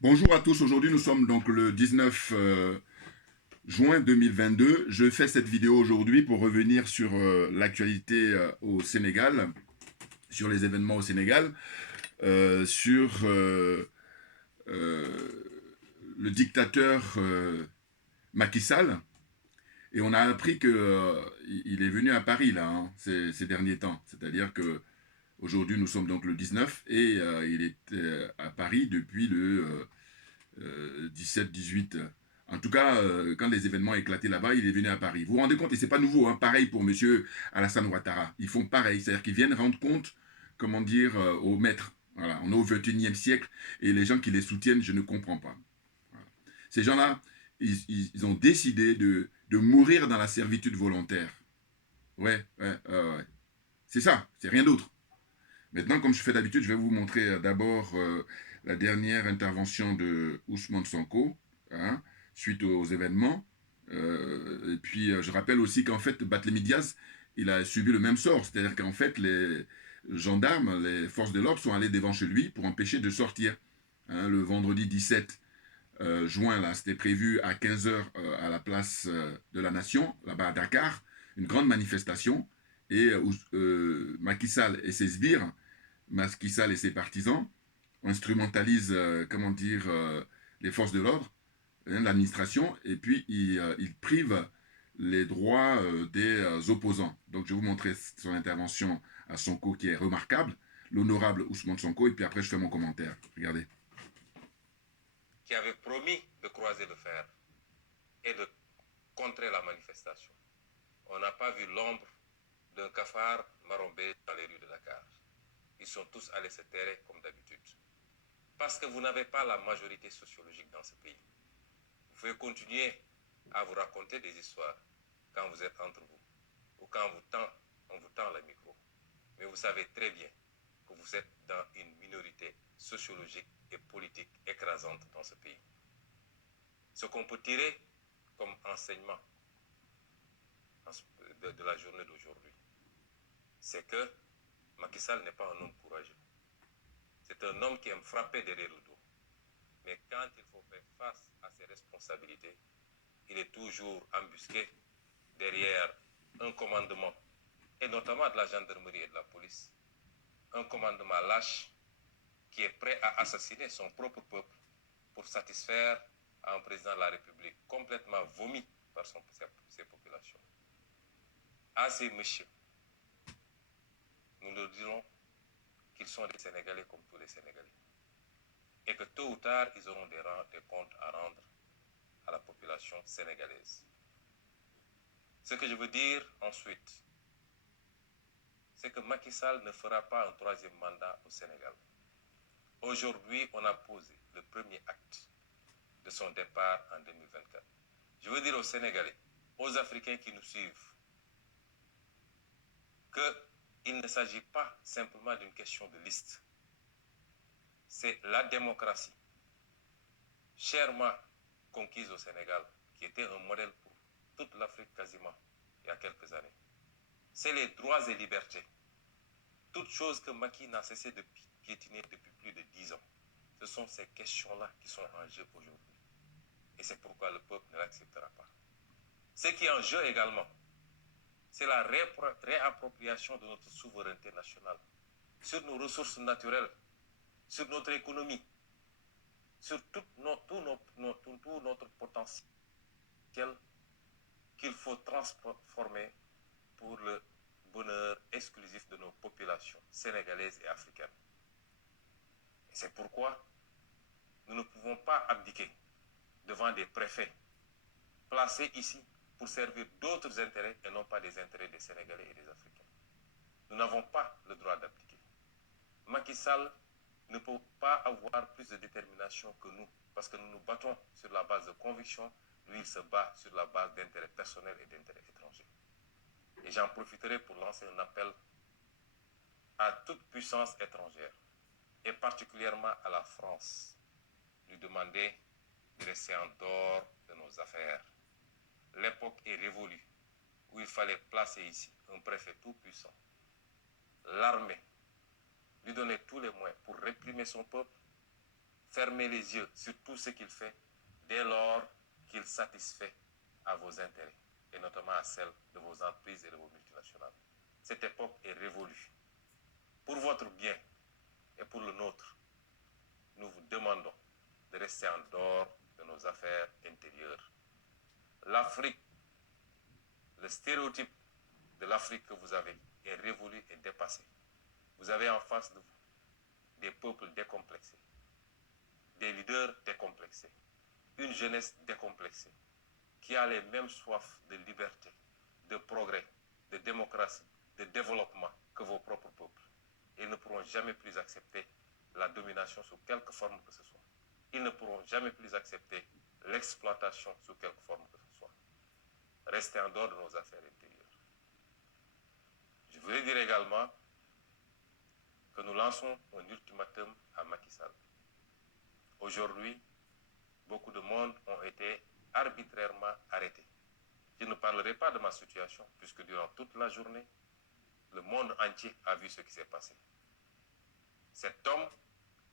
Bonjour à tous, aujourd'hui nous sommes donc le 19 juin 2022. Je fais cette vidéo aujourd'hui pour revenir sur l'actualité au Sénégal, sur les événements au Sénégal, sur euh, le dictateur Macky Sall. Et on a appris qu'il est venu à Paris là, hein, ces derniers temps. C'est-à-dire que aujourd'hui nous sommes donc le 19 et il est à Paris depuis le 17-18. En tout cas, quand les événements éclaté là-bas, il est venu à Paris. Vous vous rendez compte, et c'est pas nouveau, hein, pareil pour monsieur Alassane Ouattara. Ils font pareil, c'est-à-dire qu'ils viennent rendre compte, comment dire, aux maîtres. Voilà, on est au 21e siècle et les gens qui les soutiennent, je ne comprends pas. Voilà. Ces gens-là, ils ont décidé de mourir dans la servitude volontaire. Ouais. C'est ça, c'est rien d'autre. Maintenant, comme je fais d'habitude, je vais vous montrer d'abord la dernière intervention de Ousmane Sonko, hein, suite aux événements. Et puis, je rappelle aussi qu'en fait, Barthélémy Diaz, il a subi le même sort. C'est-à-dire qu'en fait, les gendarmes, les forces de l'ordre sont allés devant chez lui pour empêcher de sortir. Hein, le vendredi 17 juin, là, c'était prévu à 15 heures à la place de la Nation, là-bas à Dakar, une grande manifestation. Et Macky Sall et ses sbires, Macky Sall et ses partisans, instrumentalisent, comment dire, les forces de l'ordre, hein, l'administration, et puis ils privent les droits des opposants. Donc je vais vous montrer son intervention à Sonko qui est remarquable, l'honorable Ousmane Sonko, et puis après je fais mon commentaire. Regardez. Qui avait promis de croiser le fer et de contrer la manifestation. On n'a pas vu l'ombre d'un cafard marombé dans les rues de Dakar. Ils sont tous allés se terrer comme d'habitude. Parce que vous n'avez pas la majorité sociologique dans ce pays. Vous pouvez continuer à vous raconter des histoires quand vous êtes entre vous ou quand on vous tend le micro. Mais vous savez très bien que vous êtes dans une minorité sociologique et politique écrasante dans ce pays. Ce qu'on peut tirer comme enseignement de la journée d'aujourd'hui, c'est que Macky Sall n'est pas un homme courageux. C'est un homme qui aime frapper derrière le dos. Mais quand il faut faire face à ses responsabilités, il est toujours embusqué derrière un commandement, et notamment de la gendarmerie et de la police, un commandement lâche qui est prêt à assassiner son propre peuple pour satisfaire à un président de la République complètement vomi par ses populations. À ces messieurs, nous leur dirons qu'ils sont des Sénégalais comme tous les Sénégalais. Et que tôt ou tard, ils auront des comptes à rendre à la population sénégalaise. Ce que je veux dire ensuite, c'est que Macky Sall ne fera pas un troisième mandat au Sénégal. Aujourd'hui, on a posé le premier acte de son départ en 2024. Je veux dire aux Sénégalais, aux Africains qui nous suivent, qu'il ne s'agit pas simplement d'une question de liste. C'est la démocratie, chèrement conquise au Sénégal, qui était un modèle pour toute l'Afrique quasiment, il y a quelques années. C'est les droits et libertés. Toutes choses que Macky n'a cessé de piétiner depuis plus de 10 ans. Ce sont ces questions-là qui sont en jeu aujourd'hui. Et c'est pourquoi le peuple ne l'acceptera pas. Ce qui est en jeu également, c'est la réappropriation de notre souveraineté nationale sur nos ressources naturelles, sur notre économie, sur tout notre potentiel qu'il faut transformer pour le bonheur exclusif de nos populations sénégalaises et africaines. Et c'est pourquoi nous ne pouvons pas abdiquer devant des préfets placés ici pour servir d'autres intérêts et non pas des intérêts des Sénégalais et des Africains. Nous n'avons pas le droit d'abdiquer. Macky Sall ne peut pas avoir plus de détermination que nous parce que nous nous battons sur la base de convictions. Lui, il se bat sur la base d'intérêts personnels et d'intérêts étrangers. Et j'en profiterai pour lancer un appel à toute puissance étrangère, et particulièrement à la France, lui demander de rester en dehors de nos affaires. L'époque est révolue où il fallait placer ici un préfet tout puissant, l'armée, lui donner tous les moyens pour réprimer son peuple, fermez les yeux sur tout ce qu'il fait dès lors qu'il satisfait à vos intérêts, et notamment à celles de vos entreprises et de vos multinationales. Cette époque est révolue. Pour votre bien et pour le nôtre, nous vous demandons de rester en dehors de nos affaires intérieures. L'Afrique, le stéréotype de l'Afrique que vous avez est révolu et dépassé. Vous avez en face de vous des peuples décomplexés, des leaders décomplexés, une jeunesse décomplexée, qui a les mêmes soifs de liberté, de progrès, de démocratie, de développement que vos propres peuples. Ils ne pourront jamais plus accepter la domination sous quelque forme que ce soit. Ils ne pourront jamais plus accepter l'exploitation sous quelque forme que ce soit. Restez en dehors de nos affaires intérieures. Je voudrais dire également que nous lançons un ultimatum à Macky Sall. Aujourd'hui, beaucoup de monde ont été arbitrairement arrêtés. Je ne parlerai pas de ma situation, puisque durant toute la journée, le monde entier a vu ce qui s'est passé. Cet homme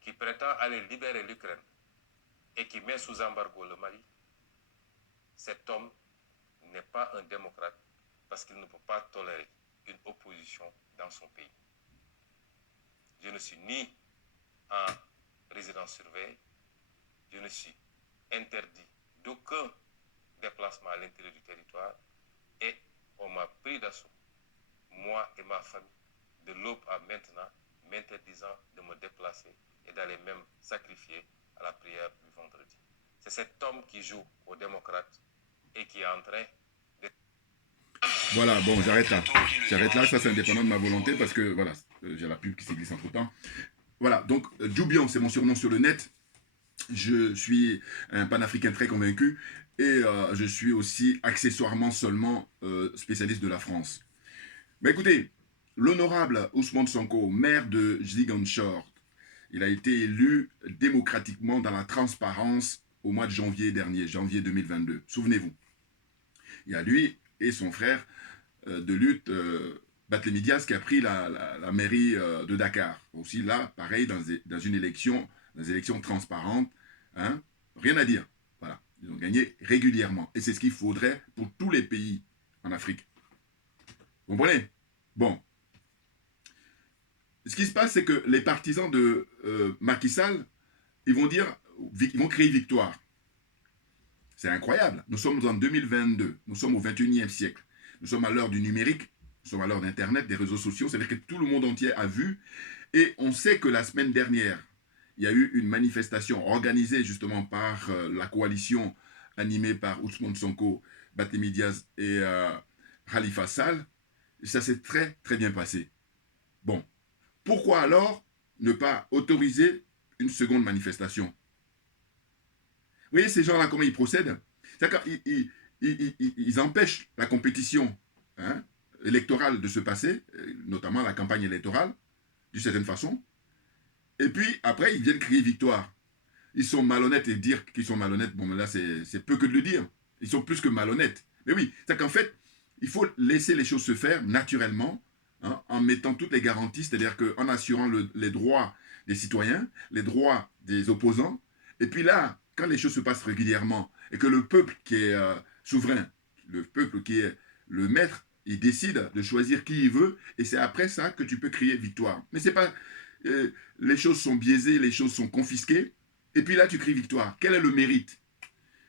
qui prétend aller libérer l'Ukraine et qui met sous embargo le Mali, cet homme n'est pas un démocrate parce qu'il ne peut pas tolérer une opposition dans son pays. Je ne suis ni en résidence surveillée, je ne suis interdit d'aucun déplacement à l'intérieur du territoire et on m'a pris d'assaut, moi et ma famille, de l'aube à maintenant, m'interdisant de me déplacer et d'aller même sacrifier à la prière du vendredi. C'est cet homme qui joue aux démocrates et qui est en train de... Voilà, bon, j'arrête là. J'arrête là, ça c'est indépendant de ma volonté parce que, voilà, j'ai la pub qui s'est glissée entre temps. Voilà, donc, Djoubian, c'est mon surnom sur le net. Je suis un panafricain très convaincu et je suis aussi accessoirement seulement spécialiste de la France. Mais écoutez, l'honorable Ousmane Sonko, maire de Ziguinchor, il a été élu démocratiquement dans la transparence au mois de janvier dernier, janvier 2022. Souvenez-vous. Il y a lui et son frère de lutte, Barthélémy Dias, qui a pris la mairie de Dakar. Aussi là, pareil, dans une élection, des élections transparentes, hein, rien à dire. Voilà, ils ont gagné régulièrement. Et c'est ce qu'il faudrait pour tous les pays en Afrique. Vous comprenez? Bon. Ce qui se passe, c'est que les partisans de Macky Sall, ils vont crier victoire. C'est incroyable. Nous sommes en 2022. Nous sommes au 21e siècle. Nous sommes à l'heure du numérique. Nous sommes à l'heure d'Internet, des réseaux sociaux. C'est-à-dire que tout le monde entier a vu. Et on sait que la semaine dernière, il y a eu une manifestation organisée justement par la coalition animée par Ousmane Sonko, Barthélémy Dias et Khalifa Sall. Ça s'est très, très bien passé. Bon. Pourquoi alors ne pas autoriser une seconde manifestation? Vous voyez ces gens-là, comment ils procèdent? C'est-à-dire qu'ils empêchent la compétition électorale de se passer, notamment la campagne électorale, d'une certaine façon. Et puis, après, ils viennent crier victoire. Ils sont malhonnêtes et dire qu'ils sont malhonnêtes, bon, mais là, c'est peu que de le dire. Ils sont plus que malhonnêtes. Mais oui, c'est-à-dire qu'en fait, il faut laisser les choses se faire naturellement, hein, en mettant toutes les garanties, c'est-à-dire qu'en assurant les droits des citoyens, les droits des opposants. Et puis là, quand les choses se passent régulièrement et que le peuple qui est souverain, le peuple qui est le maître, il décide de choisir qui il veut, et c'est après ça que tu peux crier victoire. Mais c'est pas... les choses sont biaisées, les choses sont confisquées, et puis là tu cries victoire. Quel est le mérite?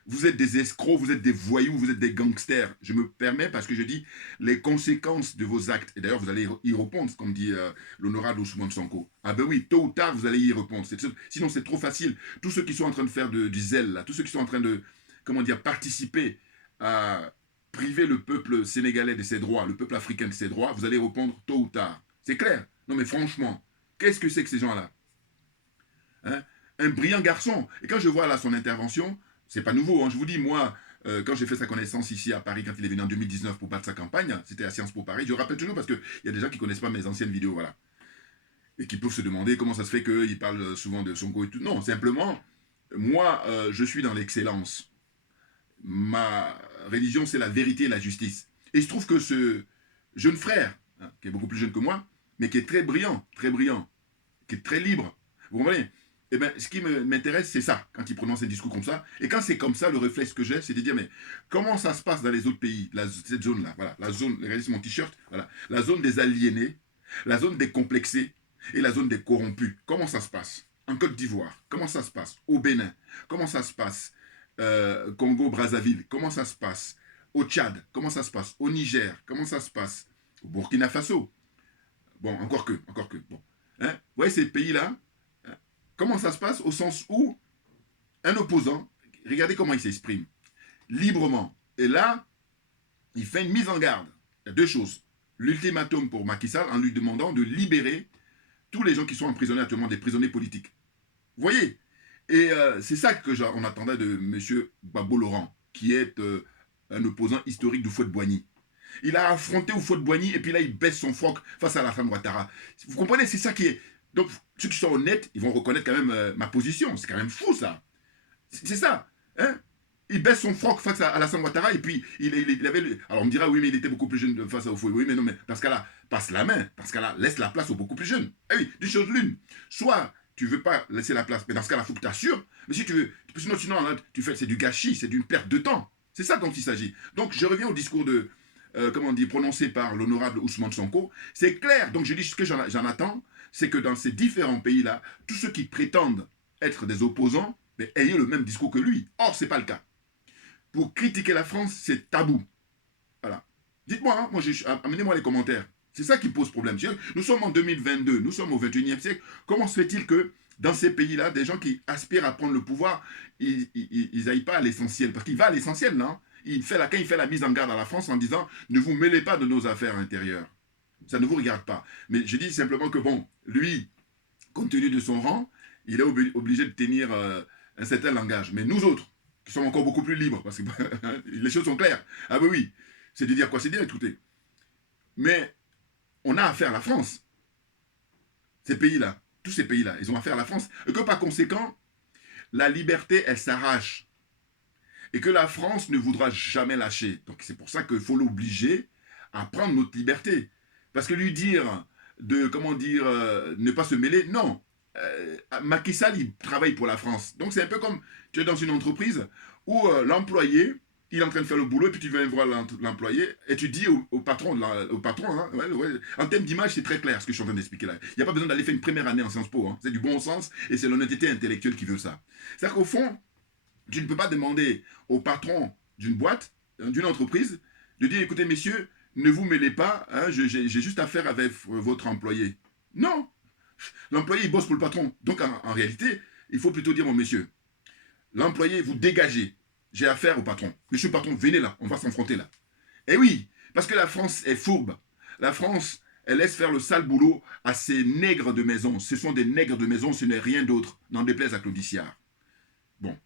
Vous êtes des escrocs, vous êtes des voyous, vous êtes des gangsters. Je me permets parce que je dis les conséquences de vos actes. Et d'ailleurs, vous allez y répondre, comme dit l'honorable Ousmane Sonko. Ah ben oui, tôt ou tard, vous allez y répondre. Sinon, c'est trop facile. Tous ceux qui sont en train de faire du zèle, là, tous ceux qui sont en train de, comment dire, participer à priver le peuple sénégalais de ses droits, le peuple africain de ses droits, vous allez répondre tôt ou tard. C'est clair? Non mais franchement, qu'est-ce que c'est que ces gens-là, hein? Un brillant garçon. Et quand je vois là son intervention, c'est pas nouveau, hein. Je vous dis, moi, quand j'ai fait sa connaissance ici à Paris, quand il est venu en 2019 pour battre sa campagne, c'était à Sciences Po Paris, je rappelle toujours parce qu'il y a des gens qui ne connaissent pas mes anciennes vidéos, voilà. Et qui peuvent se demander comment ça se fait qu'il parle souvent de Sonko et tout. Non, simplement, moi, je suis dans l'excellence. Ma religion, c'est la vérité et la justice. Et il se trouve que ce jeune frère, hein, qui est beaucoup plus jeune que moi, mais qui est très brillant, qui est très libre, vous comprenez? eh bien, ce qui m'intéresse, c'est ça, quand il prononce un discours comme ça. Et quand c'est comme ça, le réflexe que j'ai, c'est de dire, mais comment ça se passe dans les autres pays, cette zone-là, voilà, la zone, regardez sur mon t-shirt, voilà, la zone des aliénés, la zone des complexés et la zone des corrompus. Comment ça se passe en Côte d'Ivoire? Comment ça se passe au Bénin? Comment ça se passe Congo-Brazzaville? Comment ça se passe au Tchad? Comment ça se passe au Niger? Comment ça se passe au Burkina Faso? Bon, encore que, bon. Hein? Vous voyez ces pays-là, hein? Comment ça se passe au sens où un opposant, regardez comment il s'exprime, librement. Et là, il fait une mise en garde. Il y a deux choses. L'ultimatum pour Macky Sall en lui demandant de libérer tous les gens qui sont emprisonnés actuellement, des prisonniers politiques. Vous voyez? Et c'est ça qu'on attendait de M. Gbagbo Laurent, qui est un opposant historique du Houphouët-Boigny. Il a affronté Houphouët-Boigny et puis là, il baisse son froc face à Alassane Ouattara. Vous comprenez? C'est ça qui est... Donc, ceux qui sont honnêtes, ils vont reconnaître quand même ma position. C'est quand même fou, ça. C'est ça. Hein? Il baisse son froc face à Alassane Ouattara et puis il avait... Alors, on me dira, oui, mais il était beaucoup plus jeune face à Houphouët. Oui, mais non, mais dans ce cas-là, passe la main. Dans ce cas-là, laisse la place aux beaucoup plus jeunes. Eh oui, deux choses l'une. Soit tu veux pas laisser la place, mais dans ce cas-là, il faut que tu assures. Mais si tu veux... Sinon là, tu fais, c'est du gâchis, c'est d'une perte de temps. C'est ça dont il s'agit. Donc, je reviens au discours de... comment on dit, prononcé par l'honorable Ousmane Sonko, c'est clair. Donc je dis ce que j'en attends, c'est que dans ces différents pays-là, tous ceux qui prétendent être des opposants, mais ayez le même discours que lui. Or, ce n'est pas le cas. Pour critiquer la France, c'est tabou. Voilà. Dites-moi, hein, amenez-moi les commentaires. C'est ça qui pose problème. Nous sommes en 2022, nous sommes au 21e siècle. Comment se fait-il que dans ces pays-là, des gens qui aspirent à prendre le pouvoir, ils n'aillent pas à l'essentiel? Parce qu'il va à l'essentiel, non? Quand il fait la mise en garde à la France en disant « Ne vous mêlez pas de nos affaires intérieures. Ça ne vous regarde pas. » Mais je dis simplement que, bon, lui, compte tenu de son rang, il est obligé de tenir un certain langage. Mais nous autres, qui sommes encore beaucoup plus libres, parce que les choses sont claires. Ah ben oui, c'est de dire quoi? C'est de dire, écoutez. Mais on a affaire à la France. Ces pays-là, tous ces pays-là, ils ont affaire à la France. Et que par conséquent, la liberté, elle s'arrache. Et que la France ne voudra jamais lâcher. Donc c'est pour ça qu'il faut l'obliger à prendre notre liberté. Parce que lui dire de, comment dire, ne pas se mêler, non. Macky Sall, il travaille pour la France. Donc c'est un peu comme, tu es dans une entreprise où l'employé, il est en train de faire le boulot, et puis tu viens voir l'employé, et tu dis au patron, hein, en termes d'image, c'est très clair ce que je suis en train d'expliquer là. Il n'y a pas besoin d'aller faire une première année en Sciences Po. Hein. C'est du bon sens, et c'est l'honnêteté intellectuelle qui veut ça. C'est-à-dire qu'au fond, tu ne peux pas demander au patron d'une boîte, d'une entreprise, de dire, écoutez, messieurs, ne vous mêlez pas, hein, j'ai juste affaire avec votre employé. Non. L'employé, il bosse pour le patron. Donc, en réalité, il faut plutôt dire, mon monsieur, l'employé, vous dégagez. J'ai affaire au patron. Monsieur le patron, venez là, on va s'enfronter là. Eh oui, parce que la France est fourbe. La France, elle laisse faire le sale boulot à ces nègres de maison. Ce sont des nègres de maison, ce n'est rien d'autre. N'en déplaise à Claudiciard. Bon.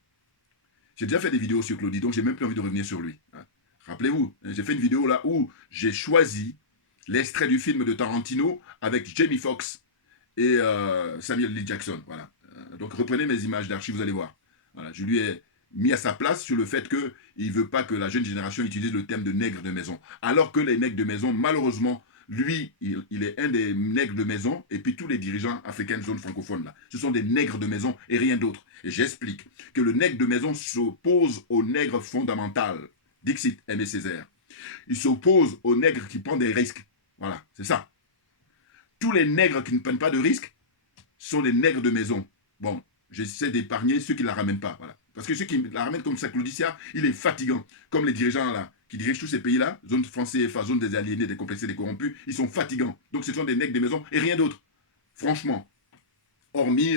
J'ai déjà fait des vidéos sur Claudie, donc j'ai même plus envie de revenir sur lui. Rappelez-vous, j'ai fait une vidéo là où j'ai choisi l'extrait du film de Tarantino avec Jamie Foxx et Samuel L. Jackson. Voilà. Donc reprenez mes images d'archives, vous allez voir. Voilà, je lui ai mis à sa place sur le fait qu'il ne veut pas que la jeune génération utilise le terme de nègre de maison. Alors que les nègres de maison, malheureusement, lui, il est un des nègres de maison, et puis tous les dirigeants africains de zone francophone, là, ce sont des nègres de maison et rien d'autre. Et j'explique que le nègre de maison s'oppose au nègre fondamental. Dixit, Aimé Césaire. Il s'oppose au nègre qui prend des risques. Voilà, c'est ça. Tous les nègres qui ne prennent pas de risques sont des nègres de maison. Bon, j'essaie d'épargner ceux qui ne la ramènent pas. Voilà. Parce que ceux qui la ramènent comme ça, Claudiciard, il est fatigant. Comme les dirigeants là, qui dirigent tous ces pays-là, zone française, zone des aliénés, des complexés, des corrompus, ils sont fatigants. Donc ce sont des nègres de maison et rien d'autre. Franchement. Hormis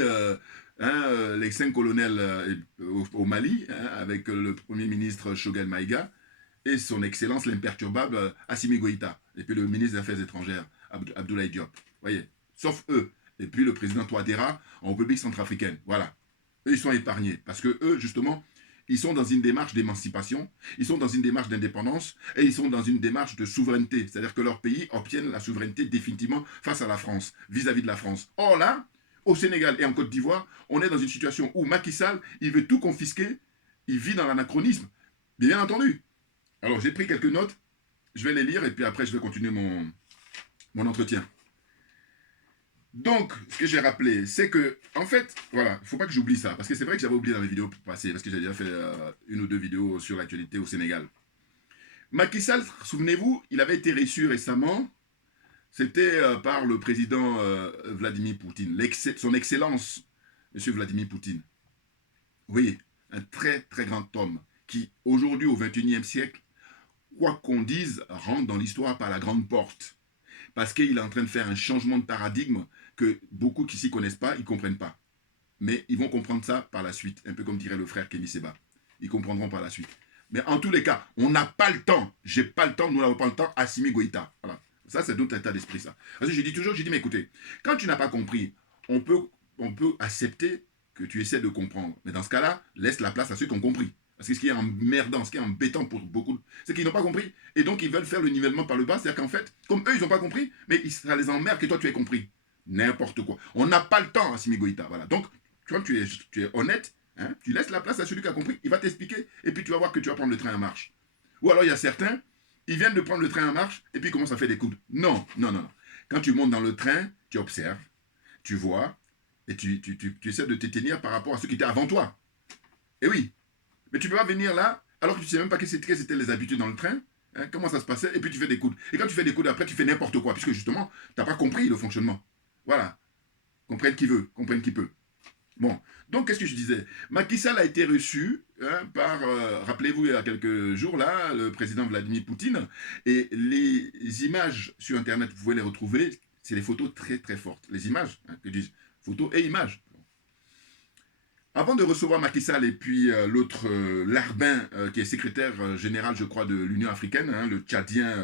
les 5 colonels au Mali, hein, avec le premier ministre Choguel Maïga, et son excellence l'imperturbable Assimi Goïta, et puis le ministre des Affaires étrangères, Abdoulaye Diop. Voyez, sauf eux. Et puis le président Touadéra en République centrafricaine. Voilà. Eux, ils sont épargnés. Parce que eux, justement, ils sont dans une démarche d'émancipation, ils sont dans une démarche d'indépendance, et ils sont dans une démarche de souveraineté. C'est-à-dire que leur pays obtiennent la souveraineté définitivement face à la France, vis-à-vis de la France. Or là, au Sénégal et en Côte d'Ivoire, on est dans une situation où Macky Sall, il veut tout confisquer, il vit dans l'anachronisme. Bien entendu. Alors, j'ai pris quelques notes, je vais les lire, et puis après, je vais continuer mon entretien. Donc, ce que j'ai rappelé, c'est que, en fait, voilà, il ne faut pas que j'oublie ça, parce que c'est vrai que j'avais oublié dans mes vidéos passées, parce que j'ai déjà fait une ou deux vidéos sur l'actualité au Sénégal. Macky Sall, souvenez-vous, il avait été reçu récemment, c'était par le président Vladimir Poutine, son excellence, monsieur Vladimir Poutine. Oui, un très très grand homme qui, aujourd'hui, au XXIe siècle, quoi qu'on dise, rentre dans l'histoire par la grande porte. Parce qu'il est en train de faire un changement de paradigme que beaucoup qui s'y connaissent pas, ils ne comprennent pas. Mais ils vont comprendre ça par la suite, un peu comme dirait le frère Kémy Seba. Ils comprendront par la suite. Mais en tous les cas, on n'a pas le temps. J'ai pas le temps, nous n'avons pas le temps. Assimi Goïta. Voilà. Ça, c'est d'autres état d'esprit, ça. Parce que je dis toujours, mais écoutez, quand tu n'as pas compris, on peut accepter que tu essaies de comprendre. Mais dans ce cas-là, laisse la place à ceux qui ont compris. Parce que ce qui est emmerdant, ce qui est embêtant pour beaucoup, c'est qu'ils n'ont pas compris. Et donc, ils veulent faire le nivellement par le bas. C'est-à-dire qu'en fait, comme eux, ils n'ont pas compris, mais ça les emmerde que toi, tu aies compris. N'importe quoi. On n'a pas le temps, Assimi Goïta. Voilà. Donc, quand tu es honnête, hein, tu laisses la place à celui qui a compris. Il va t'expliquer. Et puis, tu vas voir que tu vas prendre le train en marche. Ou alors, il y a certains, ils viennent de prendre le train en marche et puis ils commencent à faire des coudes. Non, non, non. Quand tu montes dans le train, tu observes, tu vois, et tu essaies de te tenir par rapport à ceux qui étaient avant toi. Et oui, mais tu ne peux pas venir là, alors que tu ne sais même pas quelles étaient les habitudes dans le train, hein, comment ça se passait, et puis tu fais des coudes. Et quand tu fais des coudes, après, tu fais n'importe quoi, puisque justement, tu n'as pas compris le fonctionnement. Voilà. Comprenne qui veut, comprenne qui peut. Bon, donc qu'est-ce que je disais? Macky Sall a été reçu hein, par, rappelez-vous, il y a quelques jours là, le président Vladimir Poutine, et les images sur Internet, vous pouvez les retrouver, c'est des photos très très fortes. Les images, hein, que dis-je, photos et images. Avant de recevoir Macky Sall et puis l'autre Larbin, qui est secrétaire général, je crois, de l'Union africaine, hein, le Tchadien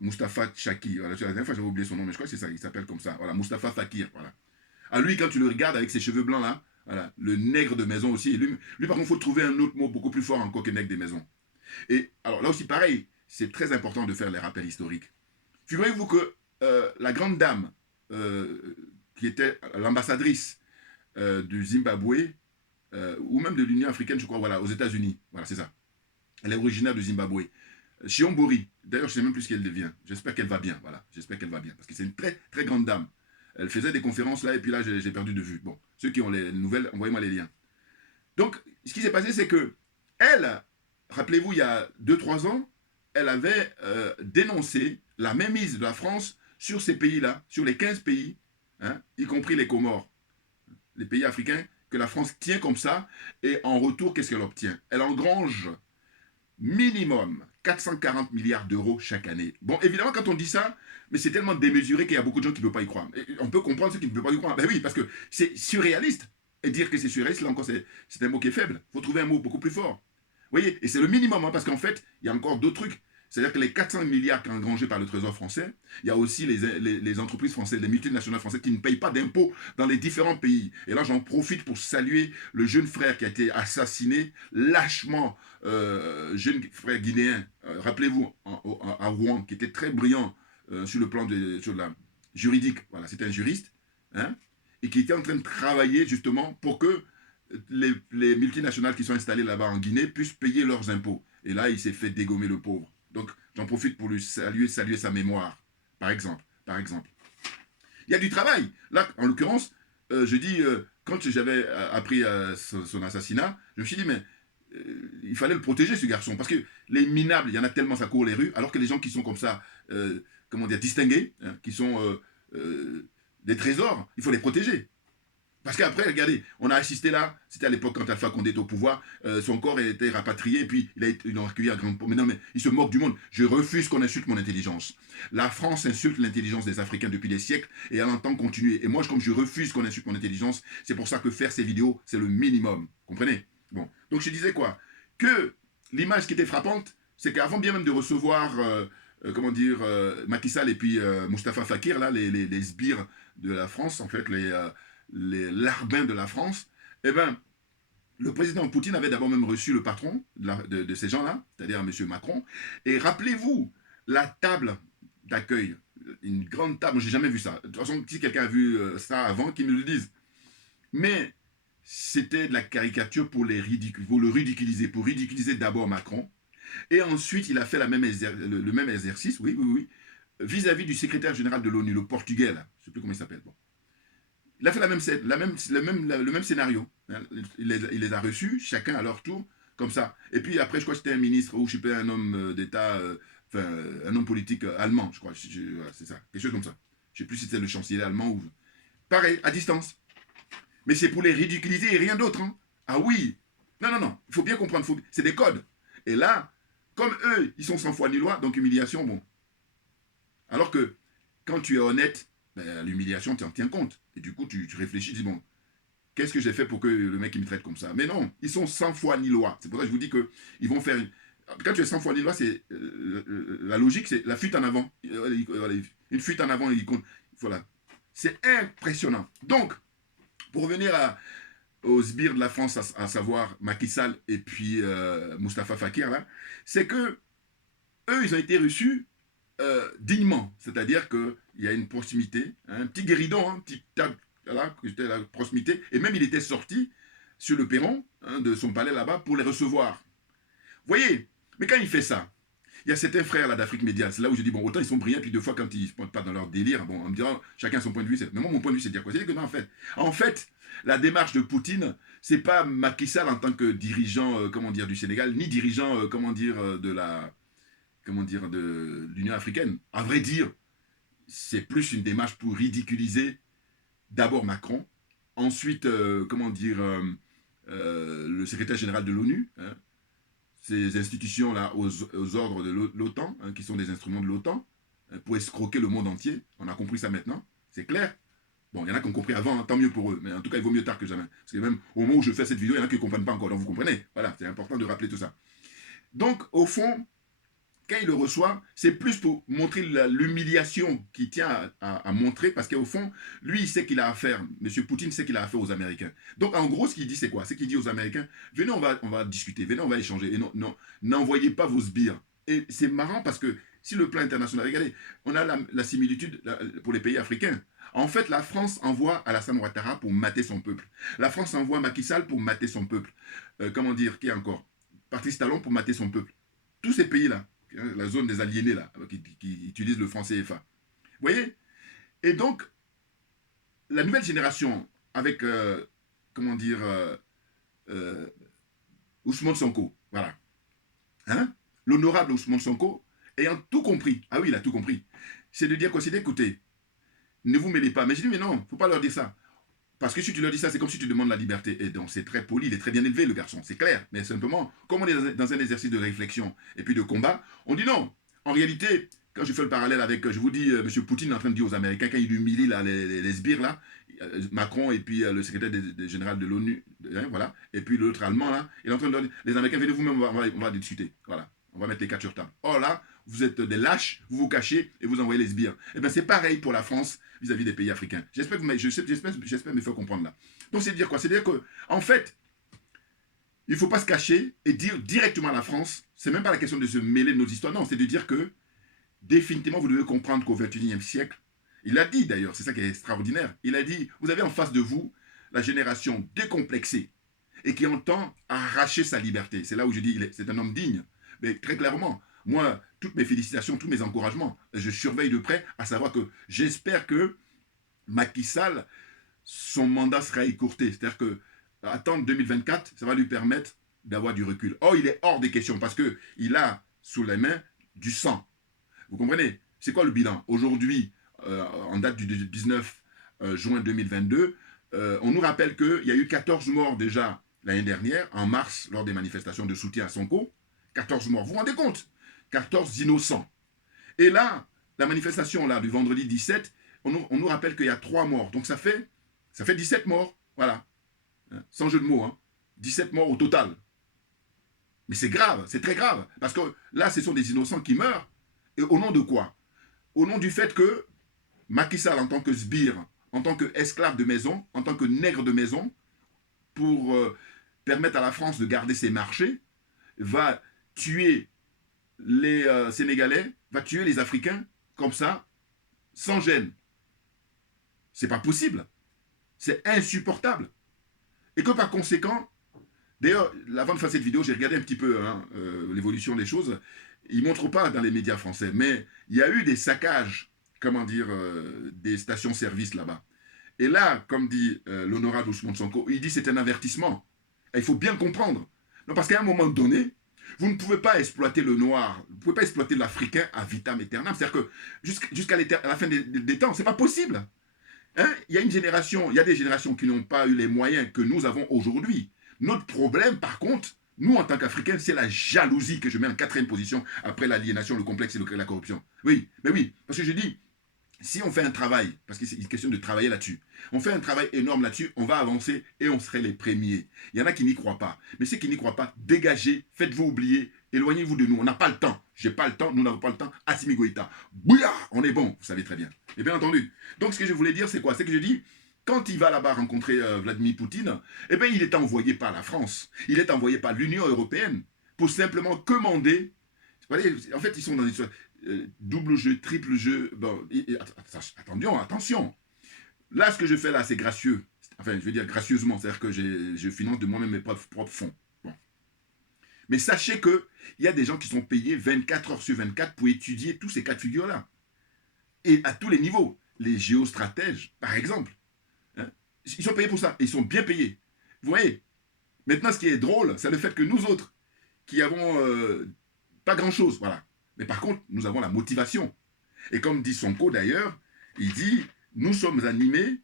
Moustapha Chaki. Voilà, la dernière fois j'avais oublié son nom, mais je crois que c'est ça, il s'appelle comme ça. Voilà, Moustapha Fakir. Voilà. À lui, quand tu le regardes avec ses cheveux blancs là, voilà, le nègre de maison aussi. Lui par contre, il faut trouver un autre mot beaucoup plus fort encore que nègre des maisons. Et alors là aussi, pareil, c'est très important de faire les rappels historiques. Figurez-vous que la grande dame, qui était l'ambassadrice du Zimbabwe, ou même de l'Union africaine, je crois, voilà, aux États-Unis. Voilà, c'est ça. Elle est originaire du Zimbabwe. Shiombori, d'ailleurs, je ne sais même plus ce qu'elle devient. J'espère qu'elle va bien, voilà. J'espère qu'elle va bien, parce que c'est une très, très grande dame. Elle faisait des conférences là, et puis là, j'ai perdu de vue. Bon, ceux qui ont les nouvelles, envoyez-moi les liens. Donc, ce qui s'est passé, c'est que elle, rappelez-vous, il y a 2-3 ans, elle avait dénoncé la mainmise de la France sur ces pays-là, sur les 15 pays, hein, y compris les Comores, les pays africains que la France tient comme ça, et en retour, qu'est-ce qu'elle obtient? Elle engrange minimum 440 milliards d'euros chaque année. Bon, évidemment, quand on dit ça, mais c'est tellement démesuré qu'il y a beaucoup de gens qui ne peuvent pas y croire. Et on peut comprendre ceux qui ne peuvent pas y croire. Ben oui, parce que c'est surréaliste. Et dire que c'est surréaliste, là encore, c'est un mot qui est faible. Il faut trouver un mot beaucoup plus fort. Vous voyez? Et c'est le minimum, hein, parce qu'en fait, il y a encore d'autres trucs. C'est-à-dire que les 400 milliards engrangés par le Trésor français, il y a aussi les entreprises françaises, les multinationales françaises qui ne payent pas d'impôts dans les différents pays. Et là, j'en profite pour saluer le jeune frère qui a été assassiné lâchement, jeune frère guinéen, rappelez-vous, à Rouen, qui était très brillant sur le plan sur la juridique. Voilà, c'était un juriste, hein, et qui était en train de travailler justement pour que les multinationales qui sont installées là-bas en Guinée puissent payer leurs impôts. Et là, il s'est fait dégommer le pauvre. Donc, j'en profite pour lui saluer sa mémoire, par exemple. Par exemple. Il y a du travail. Là, en l'occurrence, je dis, quand j'avais appris son assassinat, je me suis dit, mais il fallait le protéger, ce garçon. Parce que les minables, il y en a tellement, ça court les rues, alors que les gens qui sont comme ça, comment dire, distingués, hein, qui sont des trésors, il faut les protéger. Parce qu'après, regardez, on a assisté là, c'était à l'époque quand Alpha Condé était au pouvoir, son corps a été rapatrié, puis ils l'ont recueilli à grande pompe. Mais non, mais il se moque du monde. Je refuse qu'on insulte mon intelligence. La France insulte l'intelligence des Africains depuis des siècles, et elle entend continuer. Et moi, comme je refuse qu'on insulte mon intelligence, c'est pour ça que faire ces vidéos, c'est le minimum. Comprenez? Bon. Donc je disais quoi? Que l'image qui était frappante, c'est qu'avant bien même de recevoir, comment dire, Macky Sall et puis Moustapha Fakir, là, les sbires de la France, en fait, les larbins de la France, eh bien, le président Poutine avait d'abord même reçu le patron de ces gens-là, c'est-à-dire M. Macron, et rappelez-vous, la table d'accueil, une grande table, j'ai jamais vu ça. De toute façon, si quelqu'un a vu ça avant, qu'il nous le dise. Mais c'était de la caricature pour le ridiculiser, pour ridiculiser d'abord Macron, et ensuite il a fait le même exercice, oui, vis-à-vis du secrétaire général de l'ONU, le Portugais, là, je ne sais plus comment il s'appelle, bon. Il a fait la même scène, le même scénario. Hein. Il les a reçus, chacun à leur tour, comme ça. Et puis après, je crois que c'était un ministre ou je sais pas, un homme d'État, enfin, un homme politique allemand, je crois. Voilà, c'est ça, quelque chose comme ça. Je ne sais plus si c'était le chancelier allemand ou... Pareil, à distance. Mais c'est pour les ridiculiser et rien d'autre. Hein. Ah oui. Non, non, non. Il faut bien comprendre. C'est des codes. Et là, comme eux, ils sont sans foi ni loi, donc humiliation, bon. Alors que quand tu es honnête, ben, l'humiliation, tu en tiens compte. Et du coup, tu réfléchis, tu dis, bon, qu'est-ce que j'ai fait pour que le mec il me traite comme ça? Mais non, ils sont sans foi ni loi. C'est pour ça que je vous dis qu'ils vont faire... Quand tu es sans foi ni loi, c'est la logique, c'est la fuite en avant. Une fuite en avant, voilà. C'est impressionnant. Donc, pour revenir aux sbires de la France, à savoir Macky Sall et puis Moustapha Fakir, là, c'est que eux, ils ont été reçus dignement. C'est-à-dire qu'il y a une proximité, hein, un petit guéridon, un petit tas, voilà, la proximité, et même il était sorti sur le perron hein, de son palais là-bas pour les recevoir. Vous voyez, mais quand il fait ça, il y a certains frères là d'Afrique Média, c'est là où je dis, bon, autant ils sont brillants, puis deux fois quand ils ne se pointent pas dans leur délire, bon, en me disant, chacun son point de vue, mais moi mon point de vue c'est de dire quoi? C'est que non, en fait, la démarche de Poutine, c'est pas Macky Sall en tant que dirigeant, comment dire, du Sénégal, ni dirigeant, comment dire, de l'Union africaine. À vrai dire, c'est plus une démarche pour ridiculiser d'abord Macron, ensuite, comment dire, le secrétaire général de l'ONU, hein, ces institutions-là aux ordres de l'OTAN, hein, qui sont des instruments de l'OTAN, hein, pour escroquer le monde entier. On a compris ça maintenant, c'est clair. Bon, il y en a qui ont compris avant, hein, tant mieux pour eux, mais en tout cas, il vaut mieux tard que jamais. Parce que même au moment où je fais cette vidéo, il y en a qui ne comprennent pas encore, donc vous comprenez. Voilà, c'est important de rappeler tout ça. Donc, au fond, quand il le reçoit, c'est plus pour montrer l'humiliation qu'il tient à montrer, parce qu'au fond, lui, il sait qu'il a affaire, M. Poutine sait qu'il a affaire aux Américains. Donc, en gros, ce qu'il dit, c'est quoi? C'est qu'il dit aux Américains, venez, on va discuter, venez, on va échanger, et non, n'envoyez pas vos sbires. Et c'est marrant parce que si le plan international, regardez, on a la similitude pour les pays africains. En fait, la France envoie Alassane Ouattara pour mater son peuple. La France envoie Macky Sall pour mater son peuple. Comment dire, qui encore? Patrice Talon pour mater son peuple. Tous ces pays-là, la zone des aliénés, là, qui utilisent le franc CFA. Vous voyez? Et donc, la nouvelle génération, avec, comment dire, Ousmane Sonko, voilà. Hein? L'honorable Ousmane Sonko, ayant tout compris, ah oui, il a tout compris, c'est de dire quoi? C'est d'écouter. Ne vous mêlez pas. Mais je dis, mais non, il ne faut pas leur dire ça. Parce que si tu leur dis ça, c'est comme si tu demandes la liberté. Et donc, c'est très poli, il est très bien élevé, le garçon, c'est clair. Mais simplement, comme on est dans un exercice de réflexion et puis de combat, on dit non. En réalité, quand je fais le parallèle avec, je vous dis, M. Poutine est en train de dire aux Américains, quand il humilie là, les sbires, là, Macron et puis le secrétaire général de l'ONU, hein, voilà, et puis l'autre allemand, là, il est en train de leur dire, les Américains, venez vous-même, on va discuter. Voilà, on va mettre les cartes sur table. Or là, vous êtes des lâches, vous vous cachez et vous envoyez les sbires. Eh bien, c'est pareil pour la France vis-à-vis des pays africains. J'espère me faire comprendre là. Donc, c'est dire quoi? C'est dire que, en fait, il ne faut pas se cacher et dire directement à la France, c'est même pas la question de se mêler de nos histoires, non, c'est de dire que, définitivement, vous devez comprendre qu'au XXIe siècle, il a dit d'ailleurs, c'est ça qui est extraordinaire, il a dit, vous avez en face de vous la génération décomplexée et qui entend arracher sa liberté. C'est là où je dis, c'est un homme digne. Mais très clairement, moi, toutes mes félicitations, tous mes encouragements, je surveille de près, à savoir que j'espère que Macky Sall, son mandat sera écourté. C'est-à-dire que attendre 2024, ça va lui permettre d'avoir du recul. Or, il est hors des questions parce qu'il a sous les mains du sang. Vous comprenez? C'est quoi le bilan? Aujourd'hui, en date du 19 juin 2022, on nous rappelle qu'il y a eu 14 morts déjà l'année dernière, en mars, lors des manifestations de soutien à Sonko. 14 morts. Vous vous rendez compte? 14 innocents. Et là, la manifestation là, du vendredi 17, on nous rappelle qu'il y a 3 morts. Donc ça fait 17 morts. Voilà. Sans jeu de mots. Hein. 17 morts au total. Mais c'est grave, c'est très grave. Parce que là, ce sont des innocents qui meurent. Et au nom de quoi? Au nom du fait que Macky Sall, en tant que sbire, en tant qu'esclave de maison, en tant que nègre de maison, pour permettre à la France de garder ses marchés, va tuer les Sénégalais, va tuer les Africains, comme ça, sans gêne. C'est pas possible. C'est insupportable. Et que par conséquent, d'ailleurs, avant de faire cette vidéo, j'ai regardé un petit peu l'évolution des choses. Ils ne montrent pas dans les médias français, mais il y a eu des saccages, comment dire, des stations-service là-bas. Et là, comme dit l'honorable Ousmane Sonko, il dit c'est un avertissement. Et il faut bien comprendre. Non, parce qu'à un moment donné, vous ne pouvez pas exploiter le noir, vous ne pouvez pas exploiter l'Africain à vitam aeternam. C'est-à-dire que jusqu'à la fin des temps, c'est pas possible. Hein? Il y a une génération, il y a des générations qui n'ont pas eu les moyens que nous avons aujourd'hui. Notre problème, par contre, nous, en tant qu'Africains, c'est la jalousie que je mets en quatrième position après l'aliénation, le complexe et la corruption. Oui, mais oui, parce que je dis, si on fait un travail, parce que c'est une question de travailler là-dessus, on fait un travail énorme là-dessus, on va avancer et on serait les premiers. Il y en a qui n'y croient pas. Mais ceux qui n'y croient pas, dégagez, faites-vous oublier, éloignez-vous de nous. On n'a pas le temps. J'ai pas le temps, nous n'avons pas le temps. Assimi Goïta. Bouya, on est bon, vous savez très bien. Et bien entendu. Donc ce que je voulais dire, c'est quoi? C'est que je dis, quand il va là-bas rencontrer Vladimir Poutine, eh bien il est envoyé par la France, il est envoyé par l'Union européenne pour simplement commander. Vous voyez, en fait, ils sont dans une double jeu, triple jeu. Bon, attention. Là, ce que je fais là, c'est gracieux. Enfin, je veux dire gracieusement, c'est-à-dire que je finance de moi-même mes propres fonds. Bon. Mais sachez qu'il y a des gens qui sont payés 24 heures sur 24 pour étudier tous ces cas de figure-là. Et à tous les niveaux. Les géostratèges, par exemple. Hein, ils sont payés pour ça. Et ils sont bien payés. Vous voyez? Maintenant, ce qui est drôle, c'est le fait que nous autres, qui avons pas grand-chose, voilà. Mais par contre, nous avons la motivation. Et comme dit Sonko d'ailleurs, il dit, nous sommes animés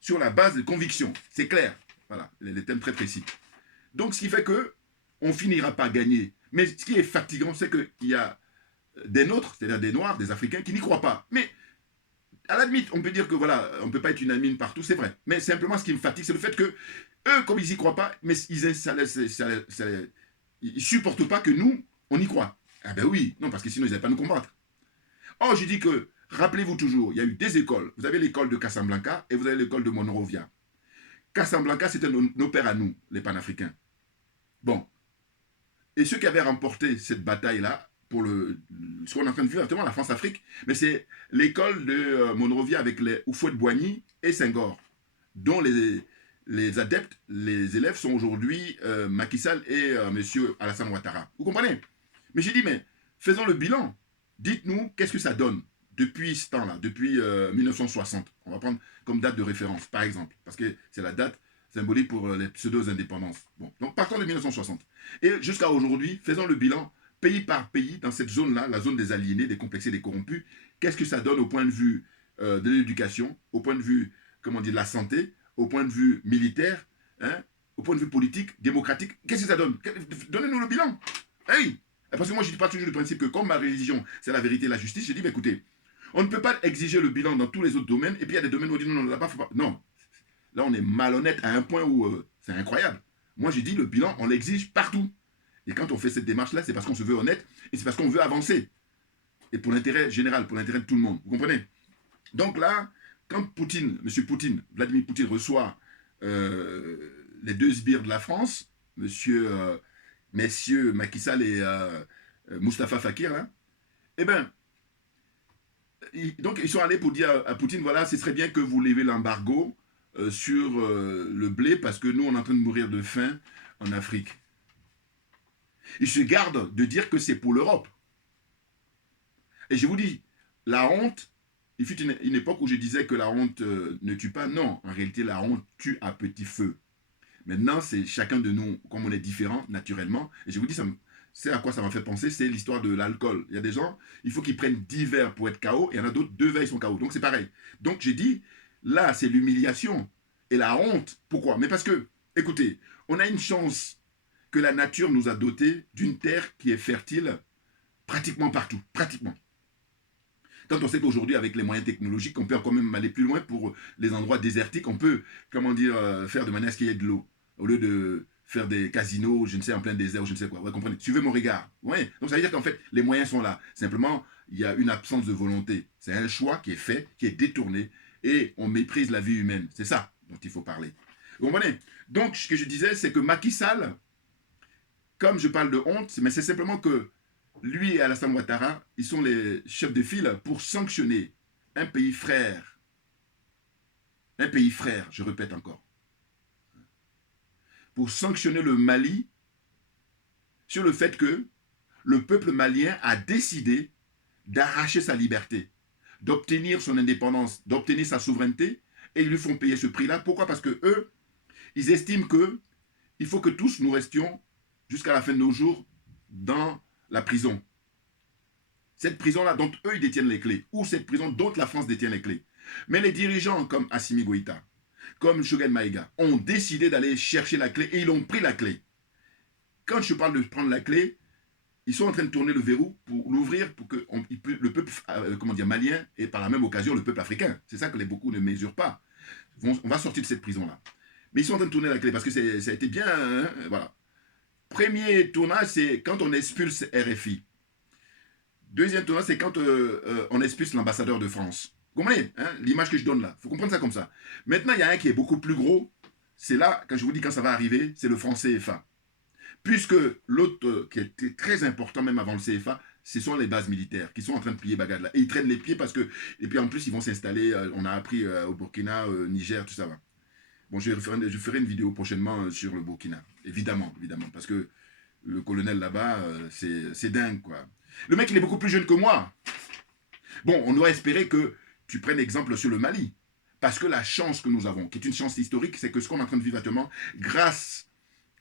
sur la base de convictions. C'est clair. Voilà, les thèmes très précis. Donc, ce qui fait que on finira par gagner. Mais ce qui est fatigant, c'est qu'il y a des nôtres, c'est-à-dire des Noirs, des Africains, qui n'y croient pas. Mais à la limite, on peut dire que voilà, on ne peut pas être unanime partout, c'est vrai. Mais simplement, ce qui me fatigue, c'est le fait que eux, comme ils n'y croient pas, mais ils ne supportent pas que nous, on y croit. Ah ben oui, non, parce que sinon, ils n'allaient pas nous combattre. Or, je dis que, rappelez-vous toujours, il y a eu des écoles. Vous avez l'école de Casablanca et vous avez l'école de Monrovia. Casablanca, c'était nos pères à nous, les panafricains. Bon. Et ceux qui avaient remporté cette bataille-là, pour ce qu'on est en train de vivre actuellement, la France-Afrique, mais c'est l'école de Monrovia avec les Houphouët-Boigny et Senghor, dont les adeptes, les élèves sont aujourd'hui Macky Sall et M. Alassane Ouattara. Vous comprenez? Mais j'ai dit, mais faisons le bilan. Dites-nous, qu'est-ce que ça donne depuis ce temps-là, depuis 1960. On va prendre comme date de référence, par exemple, parce que c'est la date symbolique pour les pseudo-indépendances. Bon, donc partons de 1960. Et jusqu'à aujourd'hui, faisons le bilan, pays par pays, dans cette zone-là, la zone des aliénés, des complexés, des corrompus. Qu'est-ce que ça donne au point de vue de l'éducation, au point de vue, comment dire, de la santé, au point de vue militaire, au point de vue politique, démocratique? Qu'est-ce que ça donne? Donnez-nous le bilan. Hey! Parce que moi, je ne dis pas toujours le principe que comme ma religion, c'est la vérité et la justice, je dis, bah, écoutez, on ne peut pas exiger le bilan dans tous les autres domaines, et puis il y a des domaines où on dit non, là-bas, faut pas. Non. Là, on est malhonnête à un point où c'est incroyable. Moi, j'ai dit le bilan, on l'exige partout. Et quand on fait cette démarche-là, c'est parce qu'on se veut honnête et c'est parce qu'on veut avancer. Et pour l'intérêt général, pour l'intérêt de tout le monde. Vous comprenez? Donc là, quand Poutine, M. Poutine, Vladimir Poutine reçoit les deux sbires de la France, messieurs Macky Sall et Moustapha Fakir, hein, eh bien, donc ils sont allés pour dire à Poutine, voilà, ce serait bien que vous levez l'embargo sur le blé parce que nous, on est en train de mourir de faim en Afrique. Ils se gardent de dire que c'est pour l'Europe. Et je vous dis, la honte, il fut une époque où je disais que la honte ne tue pas. Non, en réalité, la honte tue à petit feu. Maintenant, c'est chacun de nous, comme on est différent, naturellement. Et je vous dis, c'est à quoi ça m'a fait penser, c'est l'histoire de l'alcool. Il y a des gens, il faut qu'ils prennent 10 verres pour être KO, et il y en a d'autres, 2 verres, ils sont KO. Donc c'est pareil. Donc j'ai dit, là, c'est l'humiliation et la honte. Pourquoi? Mais parce que, écoutez, on a une chance que la nature nous a doté d'une terre qui est fertile pratiquement partout. Pratiquement. Quand on sait qu'aujourd'hui, avec les moyens technologiques, on peut quand même aller plus loin pour les endroits désertiques, on peut, comment dire, faire de manière à ce qu'il y ait de l'eau. Au lieu de faire des casinos, je ne sais, en plein désert, ou je ne sais quoi. Vous comprenez? Suivez mon regard. Ouais. Donc ça veut dire qu'en fait, les moyens sont là. Simplement, il y a une absence de volonté. C'est un choix qui est fait, qui est détourné, et on méprise la vie humaine. C'est ça dont il faut parler. Vous comprenez? Donc, ce que je disais, c'est que Macky Sall, comme je parle de honte, mais c'est simplement que lui et Alassane Ouattara, ils sont les chefs de file pour sanctionner un pays frère. Un pays frère, je répète encore. Pour sanctionner le Mali sur le fait que le peuple malien a décidé d'arracher sa liberté, d'obtenir son indépendance, d'obtenir sa souveraineté et ils lui font payer ce prix-là. Pourquoi? Parce que eux, ils estiment que il faut que tous nous restions jusqu'à la fin de nos jours dans la prison. Cette prison-là dont eux, ils détiennent les clés, ou cette prison dont la France détient les clés. Mais les dirigeants comme Assimi Goïta, comme Choguel Maïga, ont décidé d'aller chercher la clé et ils ont pris la clé. Quand je parle de prendre la clé, ils sont en train de tourner le verrou pour l'ouvrir pour que le peuple malien et par la même occasion le peuple africain. C'est ça que beaucoup ne mesurent pas. On va sortir de cette prison-là. Mais ils sont en train de tourner la clé parce que ça a été bien... Hein, voilà. Premier tournage, c'est quand on expulse RFI. Deuxième tournage, c'est quand on expulse l'ambassadeur de France. Vous comprenez hein, l'image que je donne là? Il faut comprendre ça comme ça. Maintenant, il y a un qui est beaucoup plus gros. C'est là, quand je vous dis quand ça va arriver, c'est le franc CFA. Puisque l'autre, qui était très important même avant le CFA, ce sont les bases militaires qui sont en train de plier bagade là. Et ils traînent les pieds parce que... Et puis en plus, ils vont s'installer, on a appris au Burkina, Niger, tout ça va. Bon, je ferai une vidéo prochainement sur le Burkina. Évidemment, évidemment. Parce que le colonel là-bas, c'est dingue, quoi. Le mec, il est beaucoup plus jeune que moi. Bon, on doit espérer que tu prennes exemple sur le Mali. Parce que la chance que nous avons, qui est une chance historique, c'est que ce qu'on est en train de vivre actuellement, grâce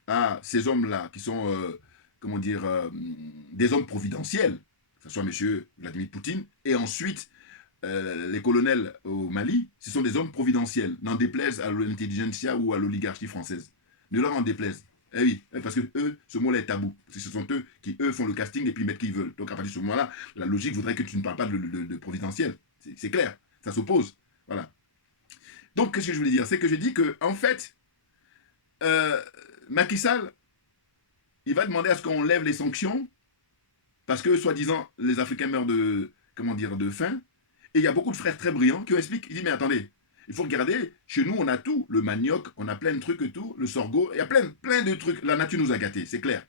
à ces hommes-là, qui sont, des hommes providentiels, que ce soit M. Vladimir Poutine, et ensuite les colonels au Mali, ce sont des hommes providentiels, n'en déplaise à l'intelligentsia ou à l'oligarchie française. Ne leur en déplaise. Eh oui, parce que eux, ce mot-là est tabou. Ce sont eux qui, eux, font le casting et puis mettent qui ils veulent. Donc à partir de ce moment-là, la logique voudrait que tu ne parles pas de providentiel. C'est clair, ça s'oppose. Voilà. Donc, qu'est-ce que je voulais dire? C'est que je dis que, en fait, Macky Sall, il va demander à ce qu'on lève les sanctions parce que, soi-disant, les Africains meurent de faim. Et il y a beaucoup de frères très brillants qui expliquent, ils disent, mais attendez, il faut regarder, chez nous, on a tout, le manioc, on a plein de trucs et tout, le sorgho, il y a plein de trucs. La nature nous a gâtés, c'est clair.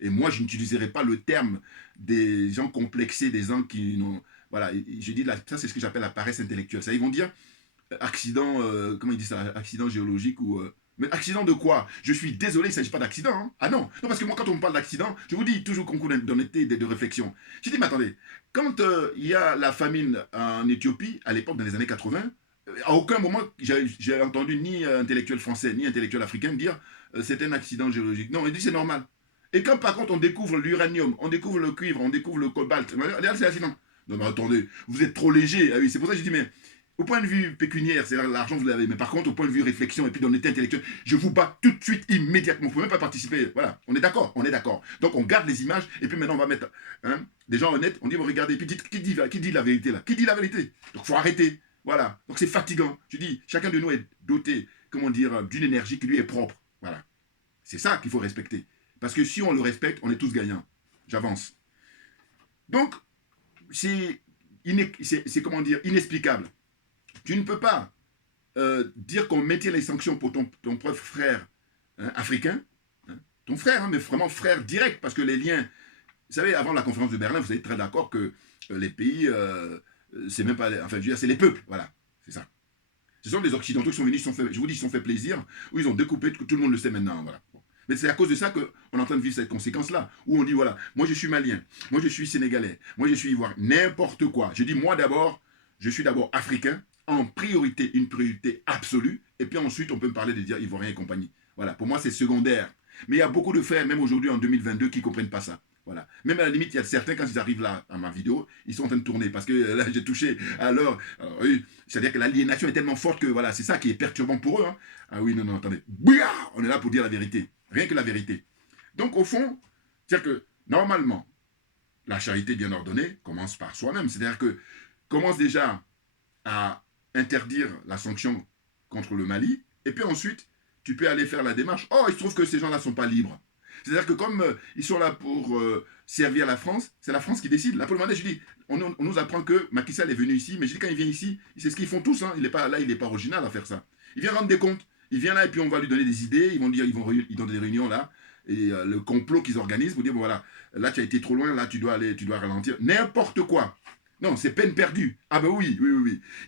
Et moi, je n'utiliserai pas le terme des gens complexés, des gens qui n'ont... Voilà, je dis, ça, c'est ce que j'appelle la paresse intellectuelle. Ça, ils vont dire, accident, comment ils disent ça, accident géologique ou... mais accident de quoi? Je suis désolé, il ne s'agit pas d'accident. Hein. Ah non, non, parce que moi, quand on me parle d'accident, je vous dis toujours concours d'honnêteté et de réflexion. Je dis, mais attendez, quand il y a la famine en Éthiopie, à l'époque, dans les années 80, à aucun moment, j'ai entendu ni intellectuel français, ni intellectuel africain dire c'est un accident géologique. Non, il dit c'est normal. Et quand par contre on découvre l'uranium, on découvre le cuivre, on découvre le cobalt, c'est accident. Non mais attendez, vous êtes trop léger. Ah oui, c'est pour ça que je dis, mais au point de vue pécuniaire, c'est l'argent vous l'avez, mais par contre au point de vue réflexion et puis d'honnêteté intellectuelle, je vous bats tout de suite, immédiatement. Vous ne pouvez même pas participer. Voilà, on est d'accord, on est d'accord. Donc on garde les images et puis maintenant on va mettre des gens honnêtes, on dit, bon, regardez, puis dites, qui dit la vérité là? Qui dit la vérité? Donc il faut arrêter. Voilà, donc c'est fatigant. Je dis, chacun de nous est doté, d'une énergie qui lui est propre. Voilà. C'est ça qu'il faut respecter. Parce que si on le respecte, on est tous gagnants. J'avance. Donc, c'est inexplicable. Tu ne peux pas dire qu'on mettait les sanctions pour ton propre frère africain, ton frère, mais vraiment frère direct, parce que les liens... Vous savez, avant la conférence de Berlin, vous êtes très d'accord que les pays... c'est même pas... Enfin, je veux dire, c'est les peuples, voilà, c'est ça. Ce sont les Occidentaux qui sont venus, je vous dis, ils se sont fait plaisir, où ils ont découpé, tout le monde le sait maintenant, voilà. Bon. Mais c'est à cause de ça qu'on est en train de vivre cette conséquence-là, où on dit, voilà, moi je suis malien, moi je suis sénégalais, moi je suis ivoirien, n'importe quoi. Je dis, moi d'abord, je suis d'abord africain, en priorité, une priorité absolue, et puis ensuite on peut me parler de dire ivoirien et compagnie. Voilà, pour moi c'est secondaire. Mais il y a beaucoup de frères, même aujourd'hui en 2022, qui ne comprennent pas ça. Voilà. Même à la limite, il y a certains, quand ils arrivent là, à ma vidéo, ils sont en train de tourner, parce que là, j'ai touché. Alors oui, c'est-à-dire que l'aliénation est tellement forte que, voilà, c'est ça qui est perturbant pour eux. Hein. Ah oui, non, attendez. Bouya, on est là pour dire la vérité. Rien que la vérité. Donc, au fond, c'est-à-dire que, normalement, la charité bien ordonnée commence par soi-même. C'est-à-dire que, commence déjà à interdire la sanction contre le Mali, et puis ensuite, tu peux aller faire la démarche. Oh, il se trouve que ces gens-là ne sont pas libres. C'est-à-dire que comme ils sont là pour servir la France, c'est la France qui décide. Là, pour le moment, je dis, on nous apprend que Macky Sall est venu ici, mais je dis, quand il vient ici, c'est ce qu'ils font tous. Hein. Il n'est pas original à faire ça. Il vient rendre des comptes. Il vient là et puis on va lui donner des idées. Ils donnent des réunions là. Et le complot qu'ils organisent pour dire, bon voilà, là tu as été trop loin, là tu dois ralentir. N'importe quoi. Non, c'est peine perdue. Ah ben oui.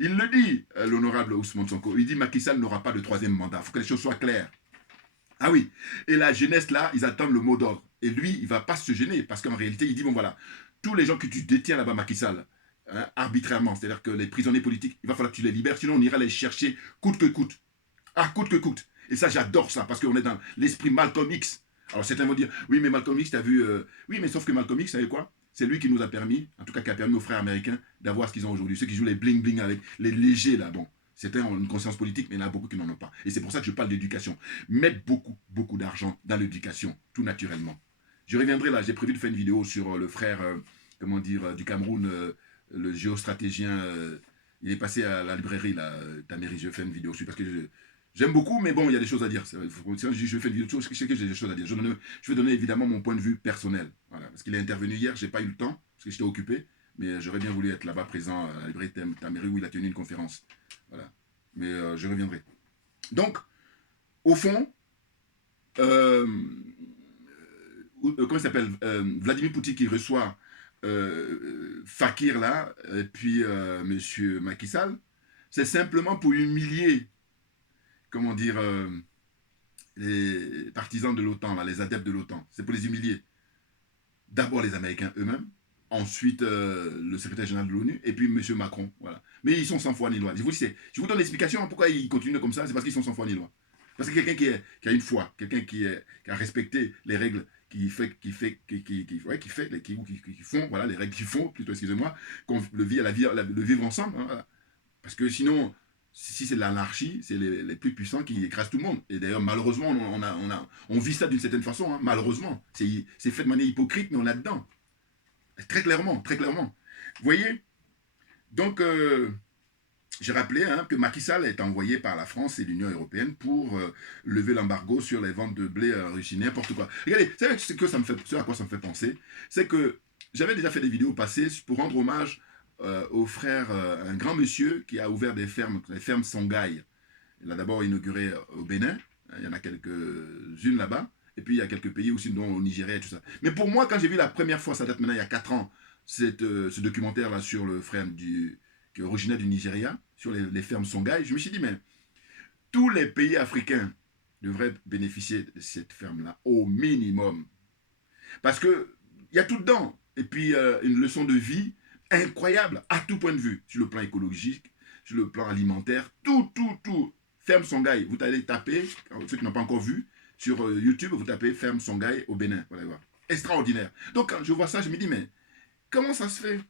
Il le dit, l'honorable Ousmane Sonko. Il dit, Macky Sall n'aura pas de troisième mandat. Il faut que les choses soient claires. Ah oui, et la jeunesse là, ils attendent le mot d'ordre. Et lui, il ne va pas se gêner, parce qu'en réalité, il dit, bon voilà, tous les gens que tu détiens là-bas, Macky Sall, hein, arbitrairement. C'est-à-dire que les prisonniers politiques, il va falloir que tu les libères, sinon on ira les chercher coûte que coûte. Ah, coûte que coûte. Et ça, j'adore ça, parce qu'on est dans l'esprit Malcolm X. Alors certains vont dire, oui, mais Malcolm X, t'as vu... Oui, mais sauf que Malcolm X, vous savez quoi? C'est lui qui nous a permis, en tout cas qui a permis aux frères américains d'avoir ce qu'ils ont aujourd'hui. Ceux qui jouent les bling-bling avec les légers, là, bon. Certains ont une conscience politique, mais il y en a beaucoup qui n'en ont pas. Et c'est pour ça que je parle d'éducation. Mettre beaucoup, beaucoup d'argent dans l'éducation, tout naturellement. Je reviendrai là, j'ai prévu de faire une vidéo sur le frère, comment dire, du Cameroun, le géostratégien. Il est passé à la librairie, là, Taméry. Je vais faire une vidéo dessus parce que j'aime beaucoup, mais bon, il y a des choses à dire. Je vais faire une vidéo dessus, je sais que j'ai des choses à dire. Je vais donner évidemment mon point de vue personnel. Voilà, parce qu'il est intervenu hier, je n'ai pas eu le temps, parce que j'étais occupé, mais j'aurais bien voulu être là-bas présent à la librairie Taméry où il a tenu une conférence. Voilà. Mais je reviendrai. Donc, au fond, comment il s'appelle, Vladimir Poutine qui reçoit Fakir là, et puis Monsieur Macky Sall, c'est simplement pour humilier, comment dire, les partisans de l'OTAN, les adeptes de l'OTAN. C'est pour les humilier. D'abord les Américains eux-mêmes, ensuite le secrétaire général de l'ONU, et puis M. Macron. Voilà. Mais ils sont sans foi ni loi. Je vous donne l'explication pourquoi ils continuent comme ça, c'est parce qu'ils sont sans foi ni loi. Parce que quelqu'un qui a une foi, quelqu'un qui a respecté les règles qui font, voilà, les règles qui font, plutôt, excusez-moi, le vivre ensemble. Hein, voilà. Parce que sinon, si c'est de l'anarchie, c'est les plus puissants qui écrasent tout le monde. Et d'ailleurs, malheureusement, on vit ça d'une certaine façon, hein, malheureusement. C'est fait de manière hypocrite, mais on est dedans. Très clairement, très clairement. Vous voyez? Donc, j'ai rappelé hein, que Macky Sall est envoyé par la France et l'Union européenne pour lever l'embargo sur les ventes de blé Russie, n'importe quoi. Regardez, vous savez ce à quoi ça me fait penser? C'est que j'avais déjà fait des vidéos passées pour rendre hommage au frère, un grand monsieur qui a ouvert des fermes, les fermes Songhai. Il a d'abord inauguré au Bénin, il y en a quelques-unes là-bas, et puis il y a quelques pays aussi, dont au Nigeria et tout ça. Mais pour moi, quand j'ai vu la première fois, ça date maintenant il y a 4 ans, ce documentaire-là sur le frère qui est originaire du Nigeria, sur les fermes Songhai, je me suis dit, mais tous les pays africains devraient bénéficier de cette ferme-là, au minimum. Parce qu'il y a tout dedans. Et puis, une leçon de vie incroyable, à tout point de vue, sur le plan écologique, sur le plan alimentaire, tout. Ferme Songhai, vous allez taper, ceux qui n'ont pas encore vu, sur YouTube, vous tapez Ferme Songhai au Bénin. Voilà, voilà. Extraordinaire. Donc, quand je vois ça, je me dis, mais comment ça se fait?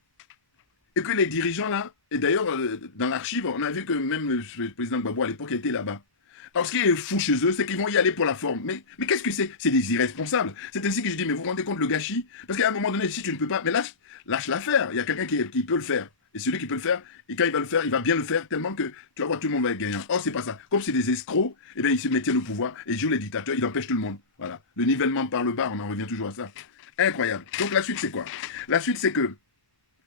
Et que les dirigeants là, et d'ailleurs, dans l'archive, on a vu que même le président Gbagbo à l'époque était là-bas. Alors, ce qui est fou chez eux, c'est qu'ils vont y aller pour la forme. Mais qu'est-ce que c'est? C'est des irresponsables. C'est ainsi que je dis, mais vous vous rendez compte le gâchis? Parce qu'à un moment donné, si tu ne peux pas, mais lâche l'affaire. Il y a quelqu'un qui peut le faire. Et celui qui peut le faire, et quand il va le faire, il va bien le faire tellement que tu vas voir tout le monde va être gagnant. Or, c'est pas ça. Comme c'est des escrocs, eh bien, ils se maintiennent au pouvoir et jouent les dictateurs, ils empêchent tout le monde. Voilà. Le nivellement par le bas, on en revient toujours à ça. Incroyable. Donc, la suite, c'est quoi? La suite, c'est que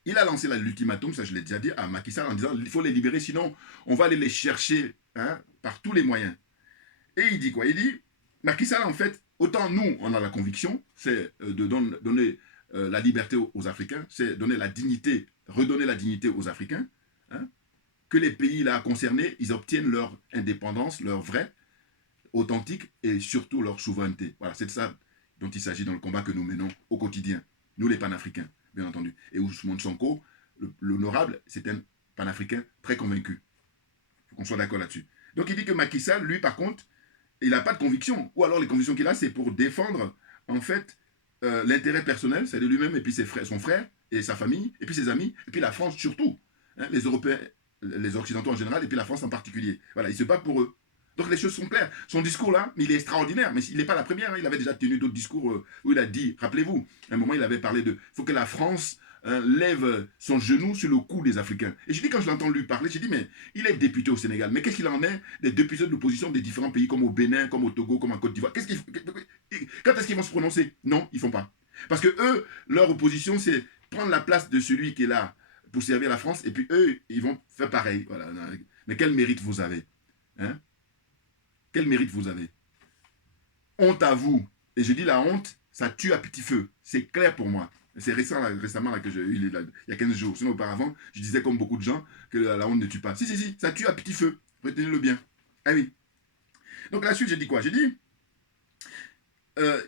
il a lancé l'ultimatum, ça je l'ai déjà dit, à Macky Sall en disant il faut les libérer, sinon on va aller les chercher hein, par tous les moyens. Et il dit quoi? Il dit, Macky Sall en fait, autant nous on a la conviction, c'est de donner la liberté aux Africains, c'est donner la dignité, redonner la dignité aux Africains, hein, que les pays là concernés, ils obtiennent leur indépendance, leur vrai, authentique et surtout leur souveraineté. Voilà, c'est de ça dont il s'agit dans le combat que nous menons au quotidien, nous les panafricains. Bien entendu. Et Ousmane Sonko, l'honorable, c'est un panafricain très convaincu. Il faut qu'on soit d'accord là-dessus. Donc il dit que Macky Sall, lui, par contre, il n'a pas de conviction. Ou alors les convictions qu'il a, c'est pour défendre, en fait, l'intérêt personnel, c'est de lui-même, et puis son frère, et sa famille, et puis ses amis, et puis la France surtout. Hein, les Européens, les Occidentaux en général, et puis la France en particulier. Voilà, il se bat pour eux. Donc les choses sont claires. Son discours là, il est extraordinaire, mais il n'est pas la première. Hein. Il avait déjà tenu d'autres discours où il a dit, rappelez-vous, à un moment il avait parlé de, il faut que la France lève son genou sur le cou des Africains. Et je dis quand je l'entends lui parler, j'ai dit mais il est député au Sénégal, mais qu'est-ce qu'il en est des députés de l'opposition des différents pays comme au Bénin, comme au Togo, comme en Côte d'Ivoire? Quand est-ce qu'ils vont se prononcer? Non, ils font pas. Parce que eux, leur opposition, c'est prendre la place de celui qui est là pour servir la France, et puis eux, ils vont faire pareil. Voilà. Mais quel mérite vous avez hein? Quel mérite vous avez? Honte à vous. Et je dis la honte, ça tue à petit feu. C'est clair pour moi. C'est récemment là, que j'ai eu, il y a 15 jours. Sinon, auparavant, je disais comme beaucoup de gens que la honte ne tue pas. Si, ça tue à petit feu. Retenez-le bien. Ah oui. Donc, la suite, j'ai dit quoi? J'ai dit,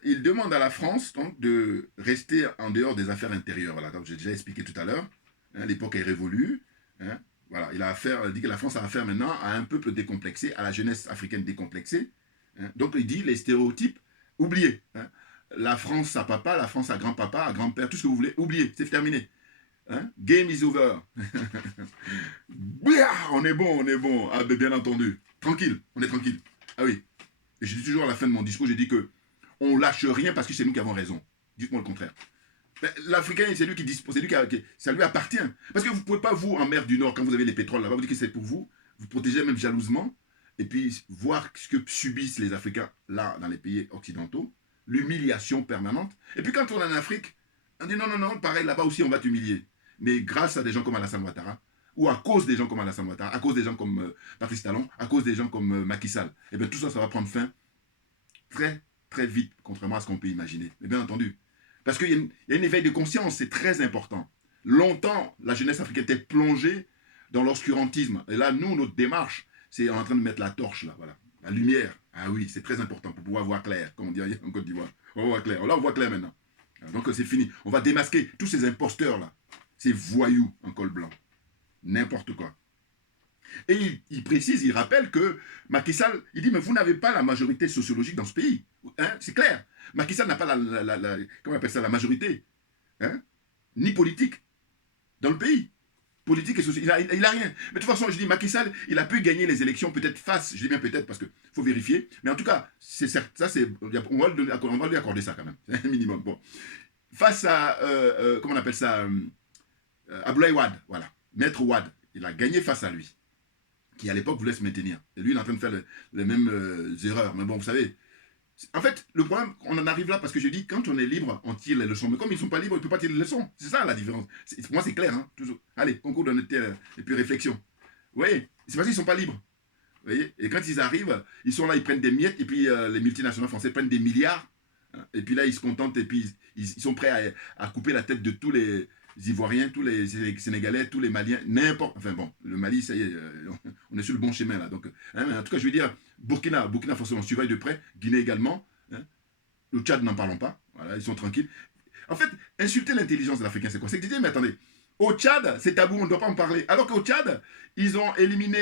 il demande à la France donc, de rester en dehors des affaires intérieures. Voilà, comme j'ai déjà expliqué tout à l'heure. hein, l'époque est révolue, hein, voilà, il dit que la France a affaire maintenant à un peuple décomplexé, à la jeunesse africaine décomplexée, hein. Donc il dit les stéréotypes, oubliez, hein. La France à papa, la France à grand-papa, à grand-père, tout ce que vous voulez, oubliez, c'est terminé. Hein? Game is over. On est bon, on est bon. Ah, ben, bien entendu. Tranquille, on est tranquille. Ah oui. Et je dis toujours à la fin de mon discours, j'ai dit que on lâche rien parce que c'est nous qui avons raison. Dites-moi le contraire. L'Africain, c'est lui qui dispose, ça lui appartient. Parce que vous ne pouvez pas, vous, en mer du Nord, quand vous avez les pétroles là-bas, vous dites que c'est pour vous, vous protégez même jalousement, et puis voir ce que subissent les Africains là, dans les pays occidentaux, l'humiliation permanente. Et puis quand on est en Afrique, on dit non, non, non, pareil, là-bas aussi on va t'humilier. Mais grâce à des gens comme Alassane Ouattara, ou à cause des gens comme Alassane Ouattara, à cause des gens comme Patrice Talon, à cause des gens comme Macky Sall, et bien tout ça, ça va prendre fin très, très vite, contrairement à ce qu'on peut imaginer. Mais bien entendu. Parce qu'il y a une éveil de conscience, c'est très important. Longtemps, la jeunesse africaine était plongée dans l'obscurantisme. Et là, nous, notre démarche, c'est en train de mettre la torche, là, voilà. La lumière. Ah oui, c'est très important pour pouvoir voir clair, comme on dit en Côte d'Ivoire. On va voir clair. Là, on voit clair maintenant. Donc, c'est fini. On va démasquer tous ces imposteurs-là. Ces voyous en col blanc. N'importe quoi. Et il précise, il rappelle que Macky Sall, il dit, mais vous n'avez pas la majorité sociologique dans ce pays. Hein, c'est clair. Macky Sall n'a pas comment on appelle ça, la majorité, hein, ni politique dans le pays. Politique et social, il a rien. Mais de toute façon, je dis, Macky Sall, il a pu gagner les élections peut-être face, je dis bien peut-être parce qu'il faut vérifier, mais en tout cas, c'est ça, on va lui accorder ça quand même, c'est un minimum. Bon. Face à, comment on appelle ça, Abdoulaye Wade, voilà, Maître Wade, il a gagné face à lui, qui à l'époque voulait se maintenir. Et lui, il est en train de faire les mêmes erreurs. Mais bon, vous savez, en fait, le problème, on en arrive là parce que je dis, quand on est libre, on tire les leçons. Mais comme ils ne sont pas libres, ils ne peuvent pas tirer les leçons. C'est ça la différence. Pour moi, c'est clair, hein, toujours. Allez, concours d'honnêteté et puis réflexion. Vous voyez, c'est parce qu'ils ne sont pas libres. Vous voyez, et quand ils arrivent, ils sont là, ils prennent des miettes, et puis les multinationales françaises prennent des milliards. Hein, et puis là, ils se contentent, et puis ils sont prêts à couper la tête de tous les Ivoiriens, tous les Sénégalais, tous les Maliens, n'importe. Enfin bon, le Mali, ça y est, on est sur le bon chemin là. Donc, hein, en tout cas, je veux dire, Burkina Faso, on surveille de près, Guinée également. Hein, le Tchad, n'en parlons pas. Voilà, ils sont tranquilles. En fait, insulter l'intelligence de l'Africain, c'est quoi? C'est que tu dis, mais attendez, au Tchad, c'est tabou, on ne doit pas en parler. Alors qu'au Tchad, ils ont éliminé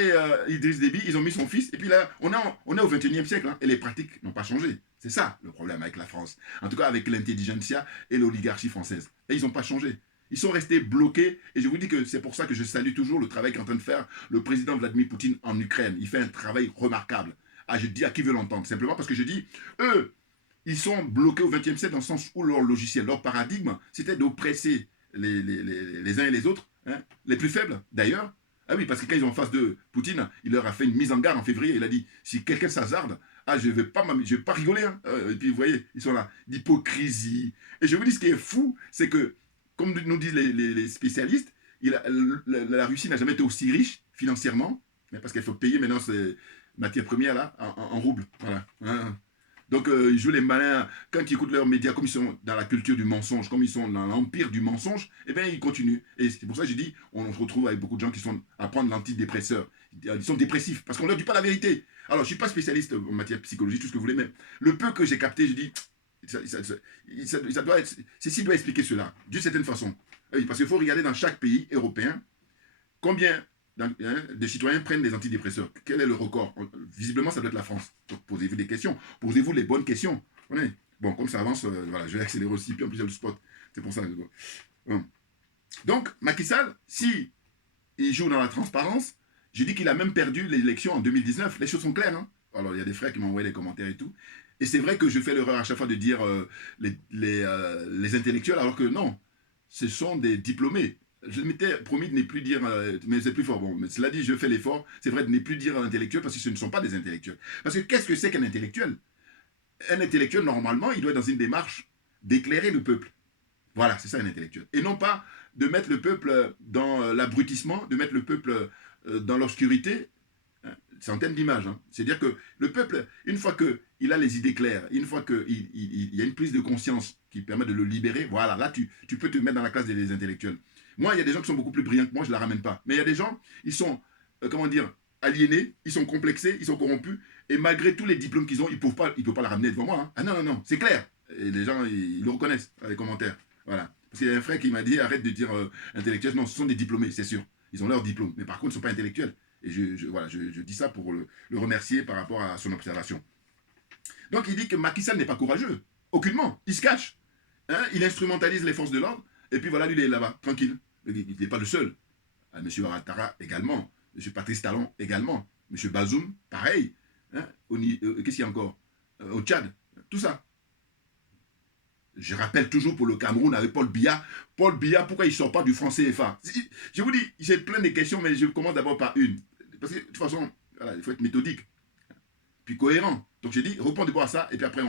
Idriss Déby, ils ont mis son fils, et puis là, on est au XXIe siècle, hein, et les pratiques n'ont pas changé. C'est ça le problème avec la France. En tout cas, avec l'intelligentsia et l'oligarchie française. Et ils n'ont pas changé. Ils sont restés bloqués, et je vous dis que c'est pour ça que je salue toujours le travail qu'est en train de faire le président Vladimir Poutine en Ukraine. Il fait un travail remarquable. Ah, je dis à qui veut l'entendre, simplement parce que je dis, eux, ils sont bloqués au XXe siècle dans le sens où leur logiciel, leur paradigme, c'était d'oppresser les uns et les autres, hein, les plus faibles d'ailleurs. Ah oui, parce que quand ils ont en face de Poutine, il leur a fait une mise en garde en février. Il a dit, si quelqu'un s'hasarde, ah, je ne vais pas rigoler. Hein. Et puis vous voyez, ils sont là, d'hypocrisie. Et je vous dis, ce qui est fou, c'est que, comme nous disent les spécialistes, la Russie n'a jamais été aussi riche financièrement, parce qu'il faut payer maintenant ces matières premières là, en roubles. Voilà. Hein. Donc, ils jouent les malins. Quand ils écoutent leurs médias, comme ils sont dans la culture du mensonge, comme ils sont dans l'empire du mensonge, eh bien, ils continuent. Et c'est pour ça que j'ai dit, on se retrouve avec beaucoup de gens qui sont à prendre l'antidépresseur. Ils sont dépressifs, parce qu'on ne leur dit pas la vérité. Alors, je ne suis pas spécialiste en matière de psychologie, tout ce que vous voulez, mais le peu que j'ai capté, je dis, ça doit être, ceci doit expliquer cela, d'une certaine façon. Parce qu'il faut regarder dans chaque pays européen combien des citoyens prennent des antidépresseurs. Quel est le record? Visiblement, ça doit être la France. Donc, posez-vous des questions. Posez-vous les bonnes questions. Ouais. Bon, comme ça avance, voilà, je vais accélérer aussi, puis en plus, j'ai le spot. C'est pour ça. Donc, Macky Sall, si il joue dans la transparence, j'ai dit qu'il a même perdu l'élection en 2019. Les choses sont claires. Hein. Alors, il y a des frères qui m'ont envoyé des commentaires et tout. Et c'est vrai que je fais l'erreur à chaque fois de dire les intellectuels, alors que non, ce sont des diplômés. Je m'étais promis de ne plus dire, mais c'est plus fort. Bon, mais cela dit, je fais l'effort, c'est vrai de ne plus dire intellectuel parce que ce ne sont pas des intellectuels. Parce que qu'est-ce que c'est qu'un intellectuel? Un intellectuel, normalement, il doit être dans une démarche d'éclairer le peuple. Voilà, c'est ça un intellectuel. Et non pas de mettre le peuple dans l'abrutissement, de mettre le peuple dans l'obscurité. Centaines d'images. Hein. C'est-à-dire que le peuple, une fois qu'il a les idées claires, une fois qu'il y a une prise de conscience qui permet de le libérer, voilà, là, tu peux te mettre dans la classe des intellectuels. Moi, il y a des gens qui sont beaucoup plus brillants que moi, je ne la ramène pas. Mais il y a des gens, ils sont, comment dire, aliénés, ils sont complexés, ils sont corrompus, et malgré tous les diplômes qu'ils ont, ils ne peuvent pas la ramener devant moi. Hein. Ah non, non, non, c'est clair. Et les gens, ils le reconnaissent dans les commentaires. Voilà. Parce qu'il y a un frère qui m'a dit, arrête de dire intellectuels. Non, ce sont des diplômés, c'est sûr. Ils ont leur diplôme. Mais par contre, ils ne sont pas intellectuels. Et voilà, je dis ça pour le remercier par rapport à son observation. Donc il dit que Macky Sall n'est pas courageux. Aucunement. Il se cache. Hein, il instrumentalise les forces de l'ordre. Et puis voilà, lui, il est là-bas, tranquille. Il n'est pas le seul. M. Ouattara également. M. Patrice Talon également. M. Bazoum, pareil. Hein, qu'est-ce qu'il y a encore au Tchad. Tout ça. Je rappelle toujours pour le Cameroun avec Paul Biya. Paul Biya, pourquoi il ne sort pas du franc CFA? Je vous dis, j'ai plein de questions, mais je commence d'abord par une. Parce que de toute façon, voilà, il faut être méthodique. Puis cohérent. Donc j'ai dit, réponds d'abord à ça, et puis après,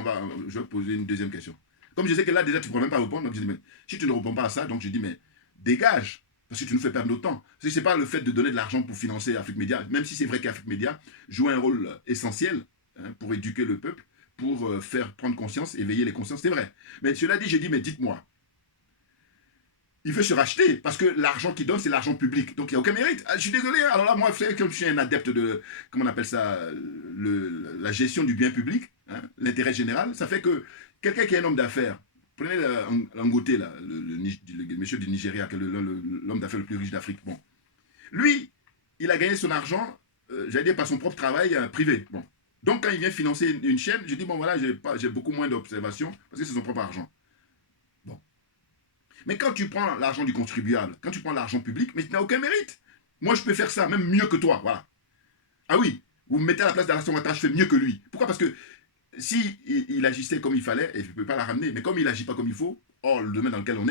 je vais poser une deuxième question. Comme je sais que là, déjà, tu ne pourras même pas répondre, donc j'ai dit, mais si tu ne réponds pas à ça, donc j'ai dit, mais dégage, parce que tu nous fais perdre notre temps. Ce n'est pas le fait de donner de l'argent pour financer Afrique Média, même si c'est vrai qu'Afrique Média joue un rôle essentiel pour éduquer le peuple, pour faire prendre conscience, éveiller les consciences, c'est vrai. Mais cela dit, j'ai dit, mais dites-moi, il veut se racheter, parce que l'argent qu'il donne, c'est l'argent public. Donc, il n'y a aucun mérite. Je suis désolé, alors là, moi, comme je suis un adepte de, comment on appelle ça, la gestion du bien public, hein, l'intérêt général, ça fait que quelqu'un qui est un homme d'affaires, prenez Dangote, là, le monsieur du Nigeria, qui est l'homme d'affaires le plus riche d'Afrique, bon. Lui, il a gagné son argent, j'allais dire, par son propre travail privé, bon. Donc, quand il vient financer une chaîne, je dis, bon, voilà, j'ai beaucoup moins d'observations, parce que c'est son propre argent. Bon. Mais quand tu prends l'argent du contribuable, quand tu prends l'argent public, mais tu n'as aucun mérite. Moi, je peux faire ça, même mieux que toi, voilà. Ah oui, vous me mettez à la place d'Alassane Ouattara, je fais mieux que lui. Pourquoi? Parce que si il agissait comme il fallait, et je ne peux pas la ramener, mais comme il n'agit pas comme il faut, le domaine dans lequel on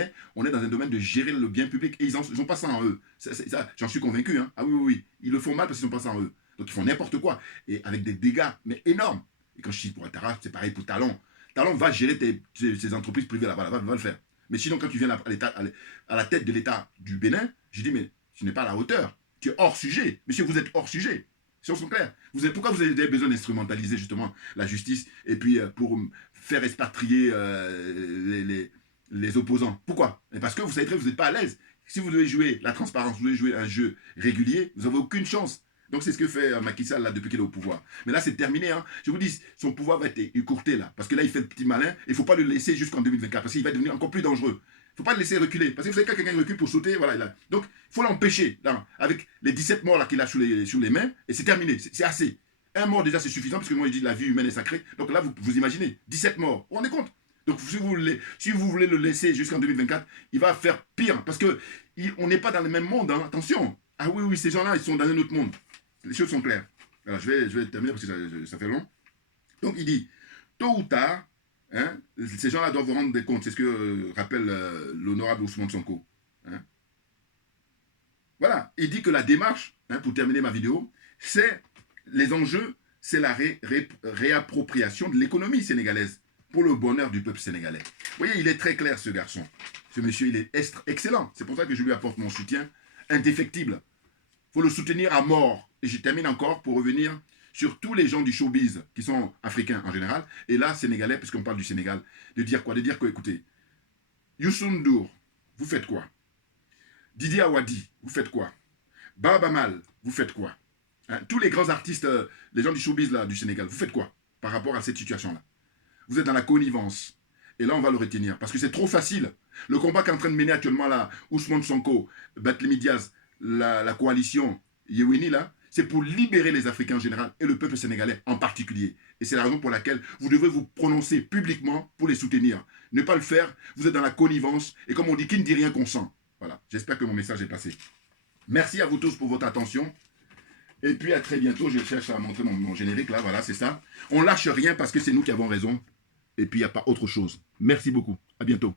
est dans un domaine de gérer le bien public, et ils n'ont pas ça en eux. Ça, j'en suis convaincu, hein. Ah oui, oui, oui, ils le font mal parce qu'ils n'ont pas ça en eux. Donc ils font n'importe quoi, et avec des dégâts, mais énormes. Et quand je dis pour Ouattara, c'est pareil pour Talon. Talon va gérer ces entreprises privées là, voilà, va le faire. Mais sinon, quand tu viens à la tête de l'État du Bénin, je dis, mais tu n'es pas à la hauteur. Tu es hors sujet. Monsieur, vous êtes hors sujet. Les choses sont claires. Pourquoi vous avez besoin d'instrumentaliser justement la justice et puis pour faire expatrier les opposants? Pourquoi? Parce que vous savez très, vous n'êtes pas à l'aise. Si vous devez jouer la transparence, vous devez jouer un jeu régulier, vous n'avez aucune chance. Donc c'est ce que fait Macky Sall là depuis qu'il est au pouvoir. Mais là c'est terminé. Hein. Je vous dis, son pouvoir va être écourté là. Parce que là il fait le petit malin. Il ne faut pas le laisser jusqu'en 2024 parce qu'il va devenir encore plus dangereux. Il ne faut pas le laisser reculer. Parce que vous savez quand quelqu'un recule pour sauter, voilà. Là. Donc il faut l'empêcher. Avec les 17 morts là qu'il a sur les mains. Et c'est terminé. C'est assez. Un mort déjà c'est suffisant parce que moi je dis la vie humaine est sacrée. Donc là vous imaginez, 17 morts. Vous vous rendez compte? Donc si vous voulez le laisser jusqu'en 2024, il va faire pire. Parce qu'on n'est pas dans le même monde. Hein. Attention. Ah oui, oui, ces gens-là, ils sont dans un autre monde. Les choses sont claires. Alors, je vais terminer parce que ça fait long. Donc, il dit, tôt ou tard, hein, ces gens-là doivent vous rendre des comptes. C'est ce que rappelle l'honorable Ousmane Sonko. Hein. Voilà. Il dit que la démarche, hein, pour terminer ma vidéo, c'est les enjeux, c'est la réappropriation de l'économie sénégalaise pour le bonheur du peuple sénégalais. Vous voyez, il est très clair, ce garçon. Ce monsieur, il est excellent. C'est pour ça que je lui apporte mon soutien indéfectible. Il faut le soutenir à mort. Et je termine encore pour revenir sur tous les gens du showbiz qui sont africains en général, et là, sénégalais, puisqu'on parle du Sénégal, de dire quoi? De dire que, écoutez, Youssou N'Dour, vous faites quoi? Didier Awadi, vous faites quoi? Baba Mal, vous faites quoi? Hein, tous les grands artistes, les gens du showbiz là, du Sénégal, vous faites quoi par rapport à cette situation-là? Vous êtes dans la connivence. Et là, on va le retenir, parce que c'est trop facile. Le combat qu'est en train de mener actuellement là, Ousmane Sonko, Barthélémy Diaz, la coalition Yewini là, c'est pour libérer les Africains en général et le peuple sénégalais en particulier. Et c'est la raison pour laquelle vous devez vous prononcer publiquement pour les soutenir. Ne pas le faire, vous êtes dans la connivence. Et comme on dit, qui ne dit rien consent. Voilà, j'espère que mon message est passé. Merci à vous tous pour votre attention. Et puis à très bientôt. Je cherche à montrer mon générique là, voilà, c'est ça. On lâche rien parce que c'est nous qui avons raison. Et puis il n'y a pas autre chose. Merci beaucoup. À bientôt.